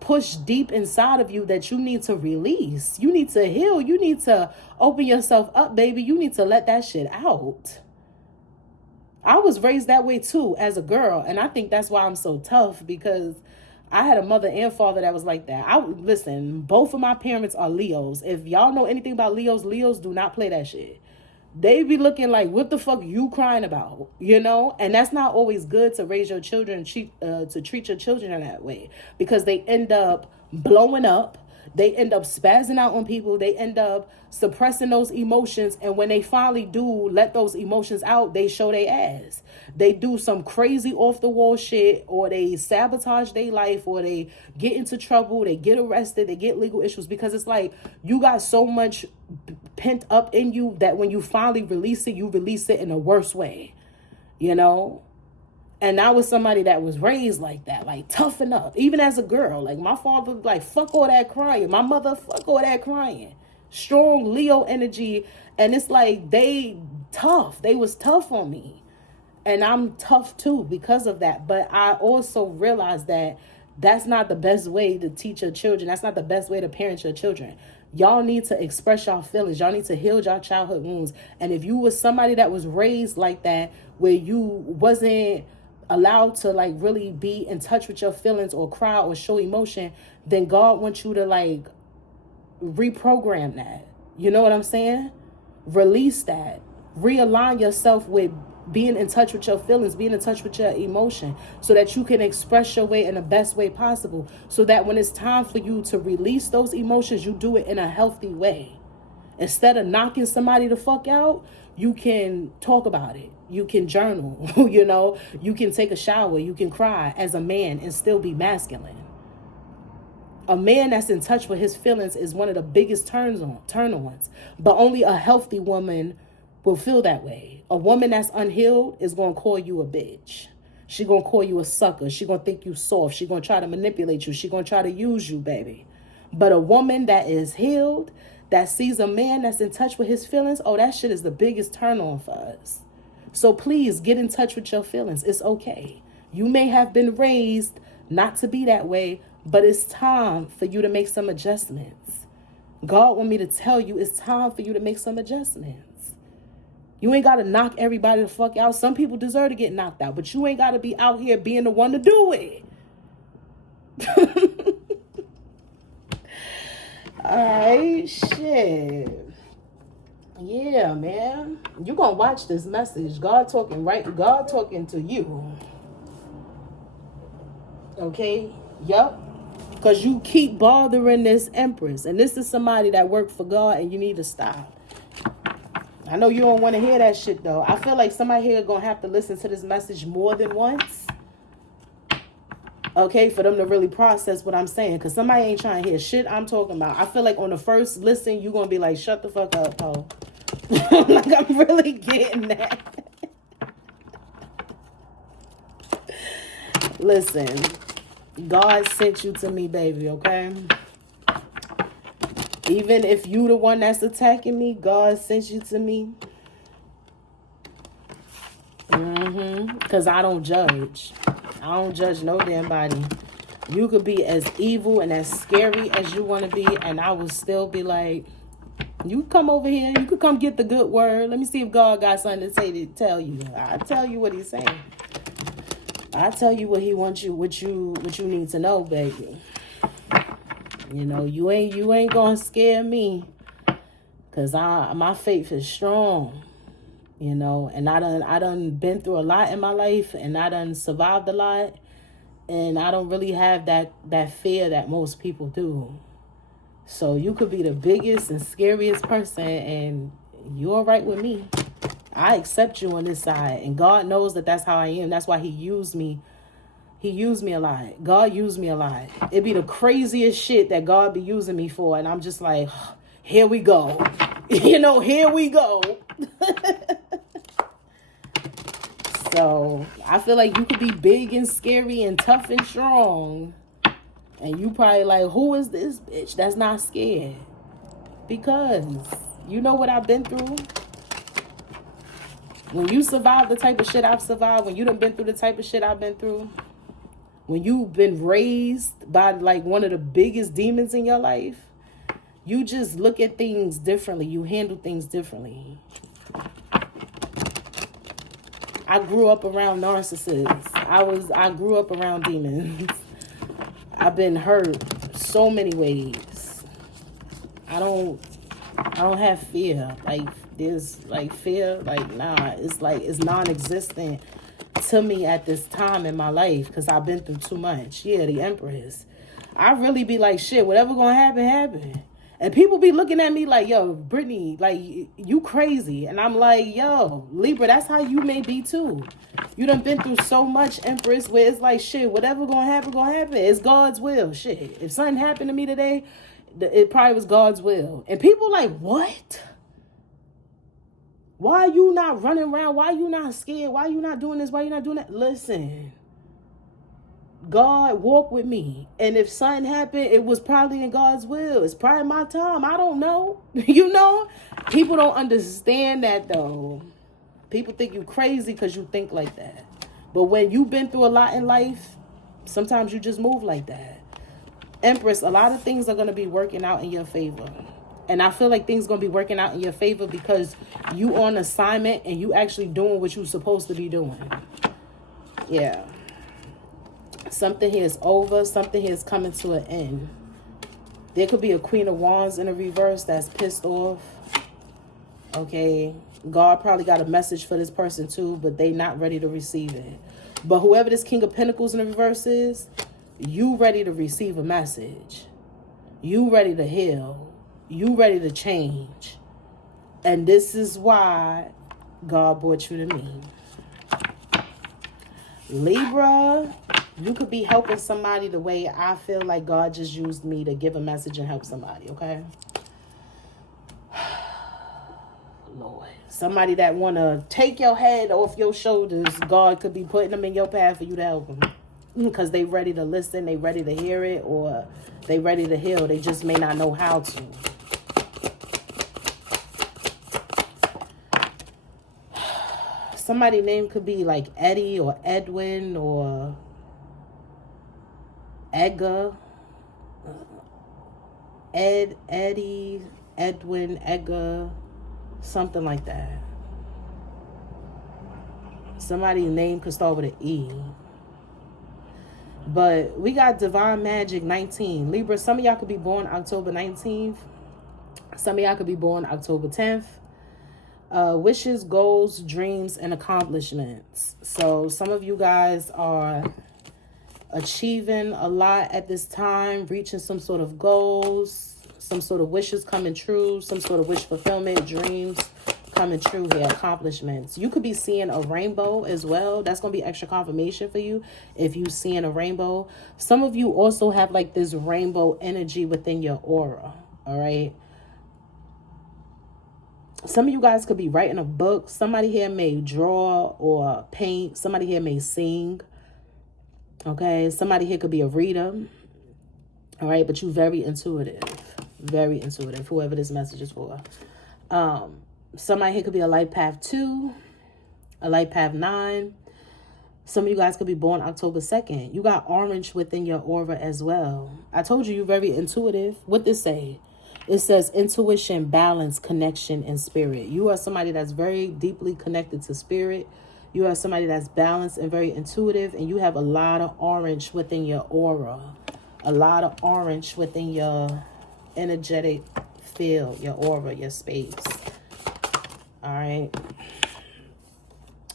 pushed deep inside of you that you need to release. You need to heal. You need to open yourself up, baby. You need to let that shit out. I was raised that way too as a girl. And I think that's why I'm so tough because I had a mother and father that was like that. Listen, both of my parents are Leos. If y'all know anything about Leos do not play that shit. They be looking like, what the fuck you crying about? And that's not always good to raise your children, to treat your children in that way because they end up blowing up. They end up spazzing out on people. They end up suppressing those emotions. And when they finally do let those emotions out, they show their ass. They do some crazy off the wall shit, or they sabotage their life, or they get into trouble. They get arrested. They get legal issues because it's like you got so much pent up in you that when you finally release it, you release it in a worse way, And I was somebody that was raised like that, like toughen up. Even as a girl, like my father, like fuck all that crying. My mother, fuck all that crying. Strong Leo energy. And it's like they tough. They was tough on me. And I'm tough too because of that. But I also realized that that's not the best way to teach your children. That's not the best way to parent your children. Y'all need to express y'all feelings. Y'all need to heal y'all childhood wounds. And if you was somebody that was raised like that, where you wasn't allowed to really be in touch with your feelings or cry or show emotion, then God wants you to reprogram that. You know what I'm saying? Release that. Realign yourself with being in touch with your feelings, being in touch with your emotion, so that you can express your way in the best way possible, so that when it's time for you to release those emotions, you do it in a healthy way. Instead of knocking somebody the fuck out, you can talk about it. You can journal, you can take a shower, you can cry as a man and still be masculine. A man that's in touch with his feelings is one of the biggest turn-ons, but only a healthy woman will feel that way. A woman that's unhealed is going to call you a bitch. She going to call you a sucker. She going to think you soft. She going to try to manipulate you. She going to try to use you, baby. But a woman that is healed, that sees a man that's in touch with his feelings, oh, that shit is the biggest turn on for us. So please get in touch with your feelings. It's okay. You may have been raised not to be that way, but it's time for you to make some adjustments. God want me to tell you it's time for you to make some adjustments. You ain't got to knock everybody the fuck out. Some people deserve to get knocked out, but you ain't got to be out here being the one to do it. All right, shit. Yeah, man. You gonna watch this message. God talking to you. Okay? Yup. Because you keep bothering this Empress. And this is somebody that worked for God, and you need to stop. I know you don't want to hear that shit, though. I feel like somebody here gonna have to listen to this message more than once. Okay, for them to really process what I'm saying. Because somebody ain't trying to hear shit I'm talking about. I feel like on the first listen, you're going to be like, shut the fuck up, ho. Like, I'm really getting that. Listen, God sent you to me, baby, okay? Even if you the one that's attacking me, God sent you to me. Because I don't judge. I don't judge no damn body. You could be as evil and as scary as you want to be, and I will still be like, you come over here. You could come get the good word. Let me see if God got something to say to tell you. I tell you what he's saying. I tell you what he wants you, what you need to know, baby. You know, you ain't gonna scare me, cause my faith is strong. You know, and I done been through a lot in my life, and I done survived a lot, and I don't really have that fear that most people do. So you could be the biggest and scariest person, and you're all right with me. I accept you on this side, and God knows that that's how I am. That's why he used me. He used me a lot. God used me a lot. It be the craziest shit that God be using me for, and I'm just like, here we go. You know, here we go. So I feel like you could be big and scary and tough and strong, and you probably like, who is this bitch that's not scared? Because you know what I've been through. When you survive the type of shit I've survived, when you done been through the type of shit I've been through, when you've been raised by like one of the biggest demons in your life, you just look at things differently. You handle things differently. I grew up around narcissists. I grew up around demons. I've been hurt so many ways. I don't have fear. Like, there's like fear, like, nah, it's like it's non-existent to me at this time in my life, because I've been through too much. Yeah, the Empress. I really be like, shit, whatever gonna happen, happen. And people be looking at me like, yo, Brittany, like, you crazy. And I'm like, yo, Libra, that's how you may be too. You done been through so much, Empress, where it's like, shit, whatever gonna happen, gonna happen. It's God's will. Shit, if something happened to me today, it probably was God's will. And people like, what? Why are you not running around? Why are you not scared? Why are you not doing this? Why are you not doing that? Listen. God walked with me, and if something happened, it was probably in God's will. It's probably my time. I don't know. You know, people don't understand that, though. People think you crazy because you think like that. But when you've been through a lot in life, sometimes you just move like that. Empress, a lot of things are going to be working out in your favor. And I feel like things going to be working out in your favor because you on assignment and you actually doing what you're supposed to be doing. Yeah. Something here is over. Something here is coming to an end. There could be a Queen of Wands in a reverse that's pissed off. Okay. God probably got a message for this person too, but they not ready to receive it. But whoever this King of Pentacles in the reverse is, you ready to receive a message. You ready to heal. You ready to change. And this is why God brought you to me. Libra, you could be helping somebody the way I feel like God just used me to give a message and help somebody, okay? Lord. Somebody that want to take your head off your shoulders, God could be putting them in your path for you to help them. Because they ready to listen, they ready to hear it, or they ready to heal. They just may not know how to. Somebody's name could be like Eddie or Edwin or Edgar. Eddie, Edwin, Edgar, something like that. Somebody's name could start with an E. But we got Divine Magic 19. Libra, some of y'all could be born October 19th. Some of y'all could be born October 10th. Wishes, goals, dreams, and accomplishments. So some of you guys are achieving a lot at this time, reaching some sort of goals, some sort of wishes coming true, some sort of wish fulfillment, dreams coming true here, accomplishments. You could be seeing a rainbow as well. That's going to be extra confirmation for you if you seeing a rainbow. Some of you also have like this rainbow energy within your aura, all right? Some of you guys could be writing a book. Somebody here may draw or paint. Somebody here may sing. Okay, somebody here could be a reader. All right, but you're very intuitive. Very intuitive, whoever this message is for. Somebody here could be a life path 2, a life path 9. Some of you guys could be born October 2nd. You got orange within your aura as well. I told you you're very intuitive. What this say? It says intuition, balance, connection, and spirit. You are somebody that's very deeply connected to spirit. You are somebody that's balanced and very intuitive. And you have a lot of orange within your aura. A lot of orange within your energetic field, your aura, your space. All right.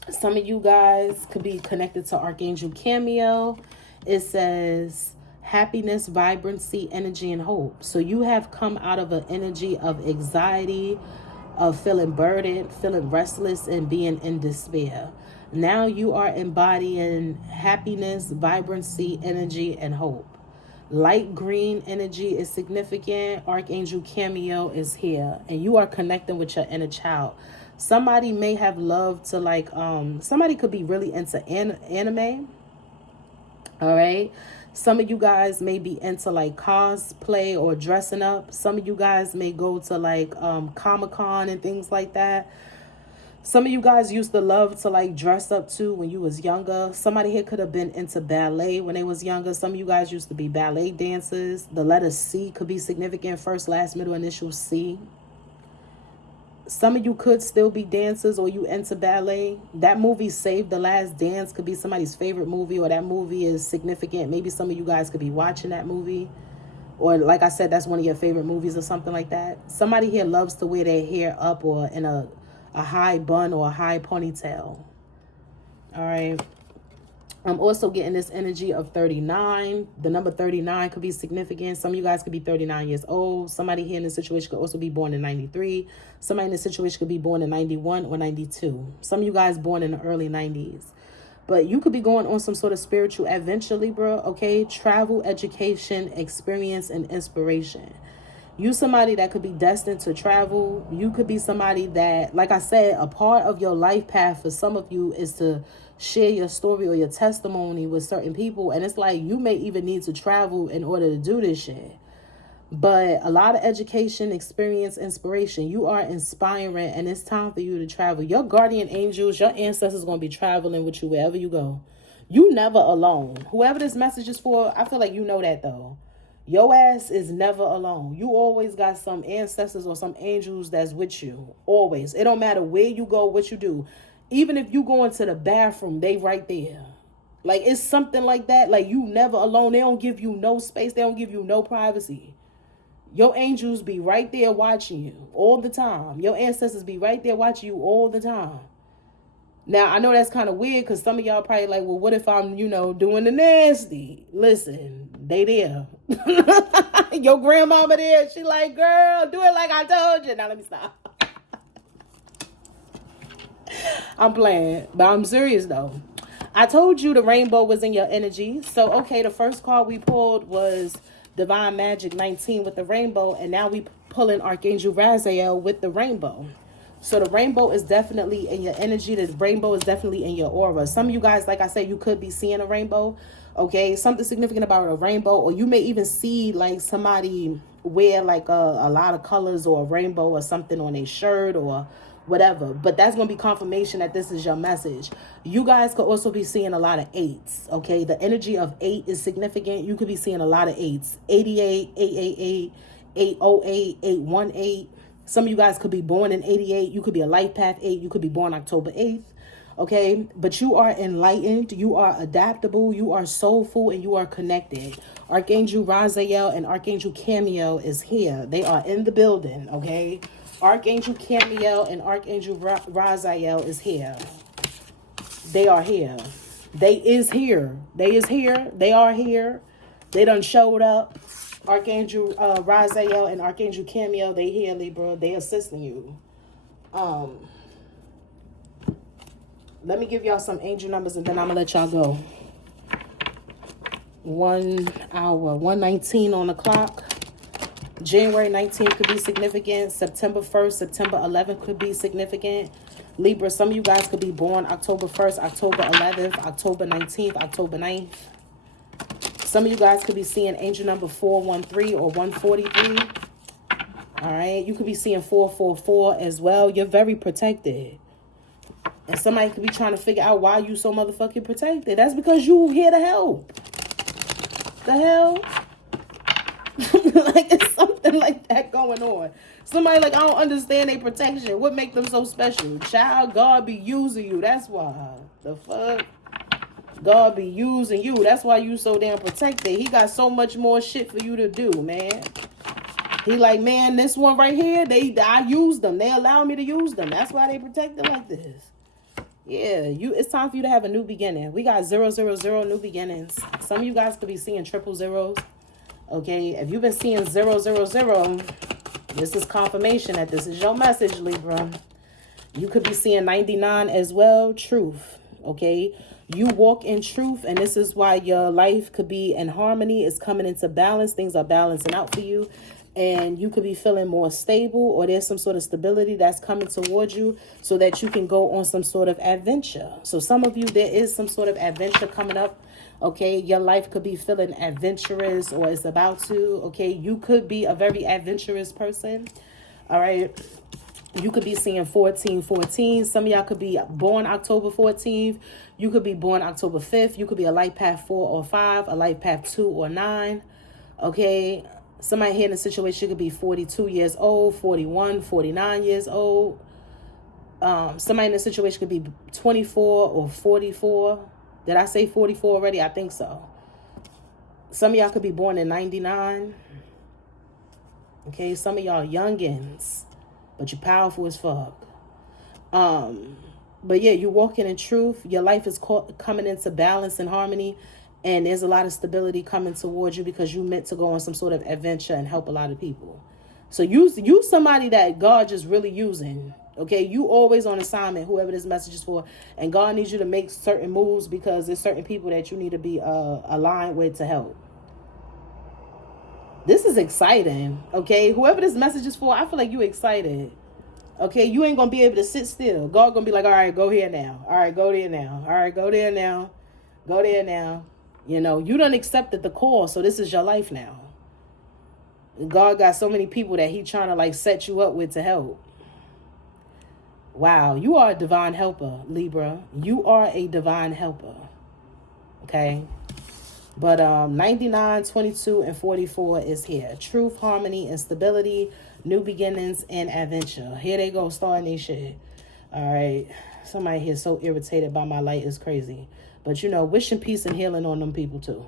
Some of you guys could be connected to Archangel Cameo. It says happiness, vibrancy, energy, and hope. So you have come out of an energy of anxiety, of feeling burdened, feeling restless, and being in despair. Now you are embodying happiness, vibrancy, energy, and hope. Light green energy is significant. Archangel Cameo is here. And you are connecting with your inner child. Somebody may have loved to like, somebody could be really into anime. All right. Some of you guys may be into like cosplay or dressing up. Some of you guys may go to like Comic-Con and things like that. Some of you guys used to love to like dress up too when you was younger. Somebody here could have been into ballet when they was younger. Some of you guys used to be ballet dancers. The letter C could be significant. First, last, middle, initial C. Some of you could still be dancers or you into ballet. That movie Save the Last Dance could be somebody's favorite movie, or that movie is significant. Maybe some of you guys could be watching that movie. Or like I said, that's one of your favorite movies or something like that. Somebody here loves to wear their hair up or in a high bun or a high ponytail. All right. I'm also getting this energy of 39. The number 39 could be significant. Some of you guys could be 39 years old. Somebody here in this situation could also be born in 93. Somebody in this situation could be born in 91 or 92. Some of you guys born in the early 90s. But you could be going on some sort of spiritual adventure, Libra, okay? Travel, education, experience, and inspiration. You somebody that could be destined to travel. You could be somebody that, like I said, a part of your life path for some of you is to share your story or your testimony with certain people. And it's like you may even need to travel in order to do this shit. But a lot of education, experience, inspiration. You are inspiring, and it's time for you to travel. Your guardian angels, your ancestors going to be traveling with you wherever you go. You never alone. Whoever this message is for, I feel like you know that though. Your ass is never alone. You always got some ancestors or some angels that's with you. Always. It don't matter where you go, what you do. Even if you go into the bathroom, they right there. Like, it's something like that. Like, you never alone. They don't give you no space. They don't give you no privacy. Your angels be right there watching you all the time. Your ancestors be right there watching you all the time. Now, I know that's kind of weird because some of y'all probably like, well, what if I'm, doing the nasty? Listen, they there. Your grandmama there. She like, girl, do it like I told you. Now, let me stop. I'm playing, but I'm serious though. I told you the rainbow was in your energy. So, okay, the first card we pulled was Divine Magic 19 with the rainbow. And now we pulling Archangel Raziel with the rainbow. So the rainbow is definitely in your energy. The rainbow is definitely in your aura. Some of you guys, like I said, you could be seeing a rainbow. Okay, something significant about a rainbow. Or you may even see like somebody wear like a lot of colors or a rainbow or something on their shirt or whatever. But that's going to be confirmation that this is your message. You guys could also be seeing a lot of 8s, okay? The energy of 8 is significant. You could be seeing a lot of 8s. 88, 888, 808, 818. Some of you guys could be born in 88. You could be a life path 8. You could be born October 8th. Okay, but you are enlightened, you are adaptable, you are soulful, and you are connected. Archangel Raziel and Archangel Camiel is here. They are in the building, okay? Archangel Camiel and Archangel Raziel is here. They are here. They is here. They is here. They are here. They done showed up. Archangel Raziel and Archangel Camiel, they here, Libra. They assisting you. Let me give y'all some angel numbers and then I'm going to let y'all go. 1 hour, 1:19 on the clock. January 19th could be significant. September 1st, September 11th could be significant. Libra, some of you guys could be born October 1st, October 11th, October 19th, October 9th. Some of you guys could be seeing angel number 413 or 143. All right. You could be seeing 444 as well. You're very protected. And somebody could be trying to figure out why you so motherfucking protected. That's because you here to help. The hell? Like, it's something like that going on. Somebody like, I don't understand their protection. What make them so special? Child, God be using you. That's why. The fuck? God be using you. That's why you so damn protected. He got so much more shit for you to do, man. He like, man, this one right here, I use them. They allow me to use them. That's why they protected like this. Yeah, it's time for you to have a new beginning. We got 000 new beginnings. Some of you guys could be seeing 000. Okay, if you've been seeing 000, this is confirmation that this is your message, Libra. You could be seeing 99 as well, truth. Okay, you walk in truth, and this is why your life could be in harmony. It's coming into balance. Things are balancing out for you. And you could be feeling more stable, or there's some sort of stability that's coming towards you so that you can go on some sort of adventure. So some of you, there is some sort of adventure coming up. Okay, your life could be feeling adventurous, or it's about to. Okay, you could be a very adventurous person. All right. You could be seeing 1414. Some of y'all could be born October 14th. You could be born October 5th. You could be a life path 4 or 5, a life path 2 or 9. Okay. Somebody here in the situation could be 42 years old, 41, 49 years old. Somebody in the situation could be 24 or 44. Did I say 44 already? I think so. Some of y'all could be born in 99. Okay, some of y'all youngins, but you're powerful as fuck. But yeah, you're walking in truth. Your life is coming into balance and harmony. And there's a lot of stability coming towards you because you meant to go on some sort of adventure and help a lot of people. So you somebody that God just really using. Okay, you always on assignment, whoever this message is for. And God needs you to make certain moves because there's certain people that you need to be aligned with to help. This is exciting. Okay, whoever this message is for, I feel like you excited. Okay, you ain't going to be able to sit still. God going to be like, all right, go here now. All right, go there now. All right, go there now. Go there now. You know, you done accepted the call, so this is your life now. God got so many people that he trying to like set you up with to help. Wow, you are a divine helper, Libra. You are a divine helper. Okay? But 99, 22, and 44 is here. Truth, harmony, and stability, new beginnings, and adventure. Here they go, starting this shit. All right. Somebody here so irritated by my light is crazy. But, you know, wishing peace and healing on them people, too.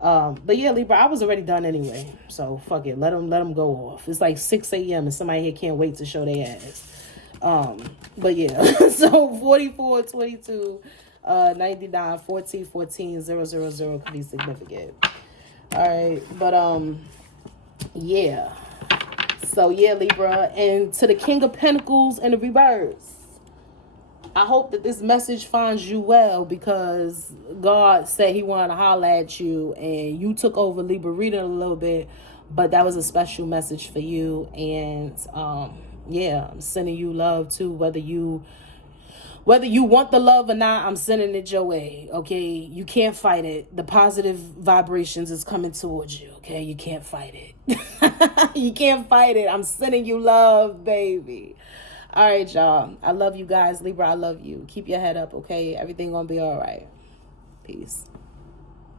But, yeah, Libra, I was already done anyway. So, fuck it. Let them go off. It's like 6 a.m. and somebody here can't wait to show their ass. But, yeah. So, 44, 22, 99, 14, 14, 000 could be significant. All right. But, yeah. So, yeah, Libra. And to the King of Pentacles in the reverse. I hope that this message finds you well because God said he wanted to holler at you and you took over Libra reading a little bit, but that was a special message for you. And yeah, I'm sending you love too, whether you want the love or not, I'm sending it your way. Okay, you can't fight it. The positive vibrations is coming towards you. Okay, you can't fight it. You can't fight it. I'm sending you love, baby. All right, y'all. I love you guys. Libra, I love you. Keep your head up, okay? Everything gonna be all right. Peace.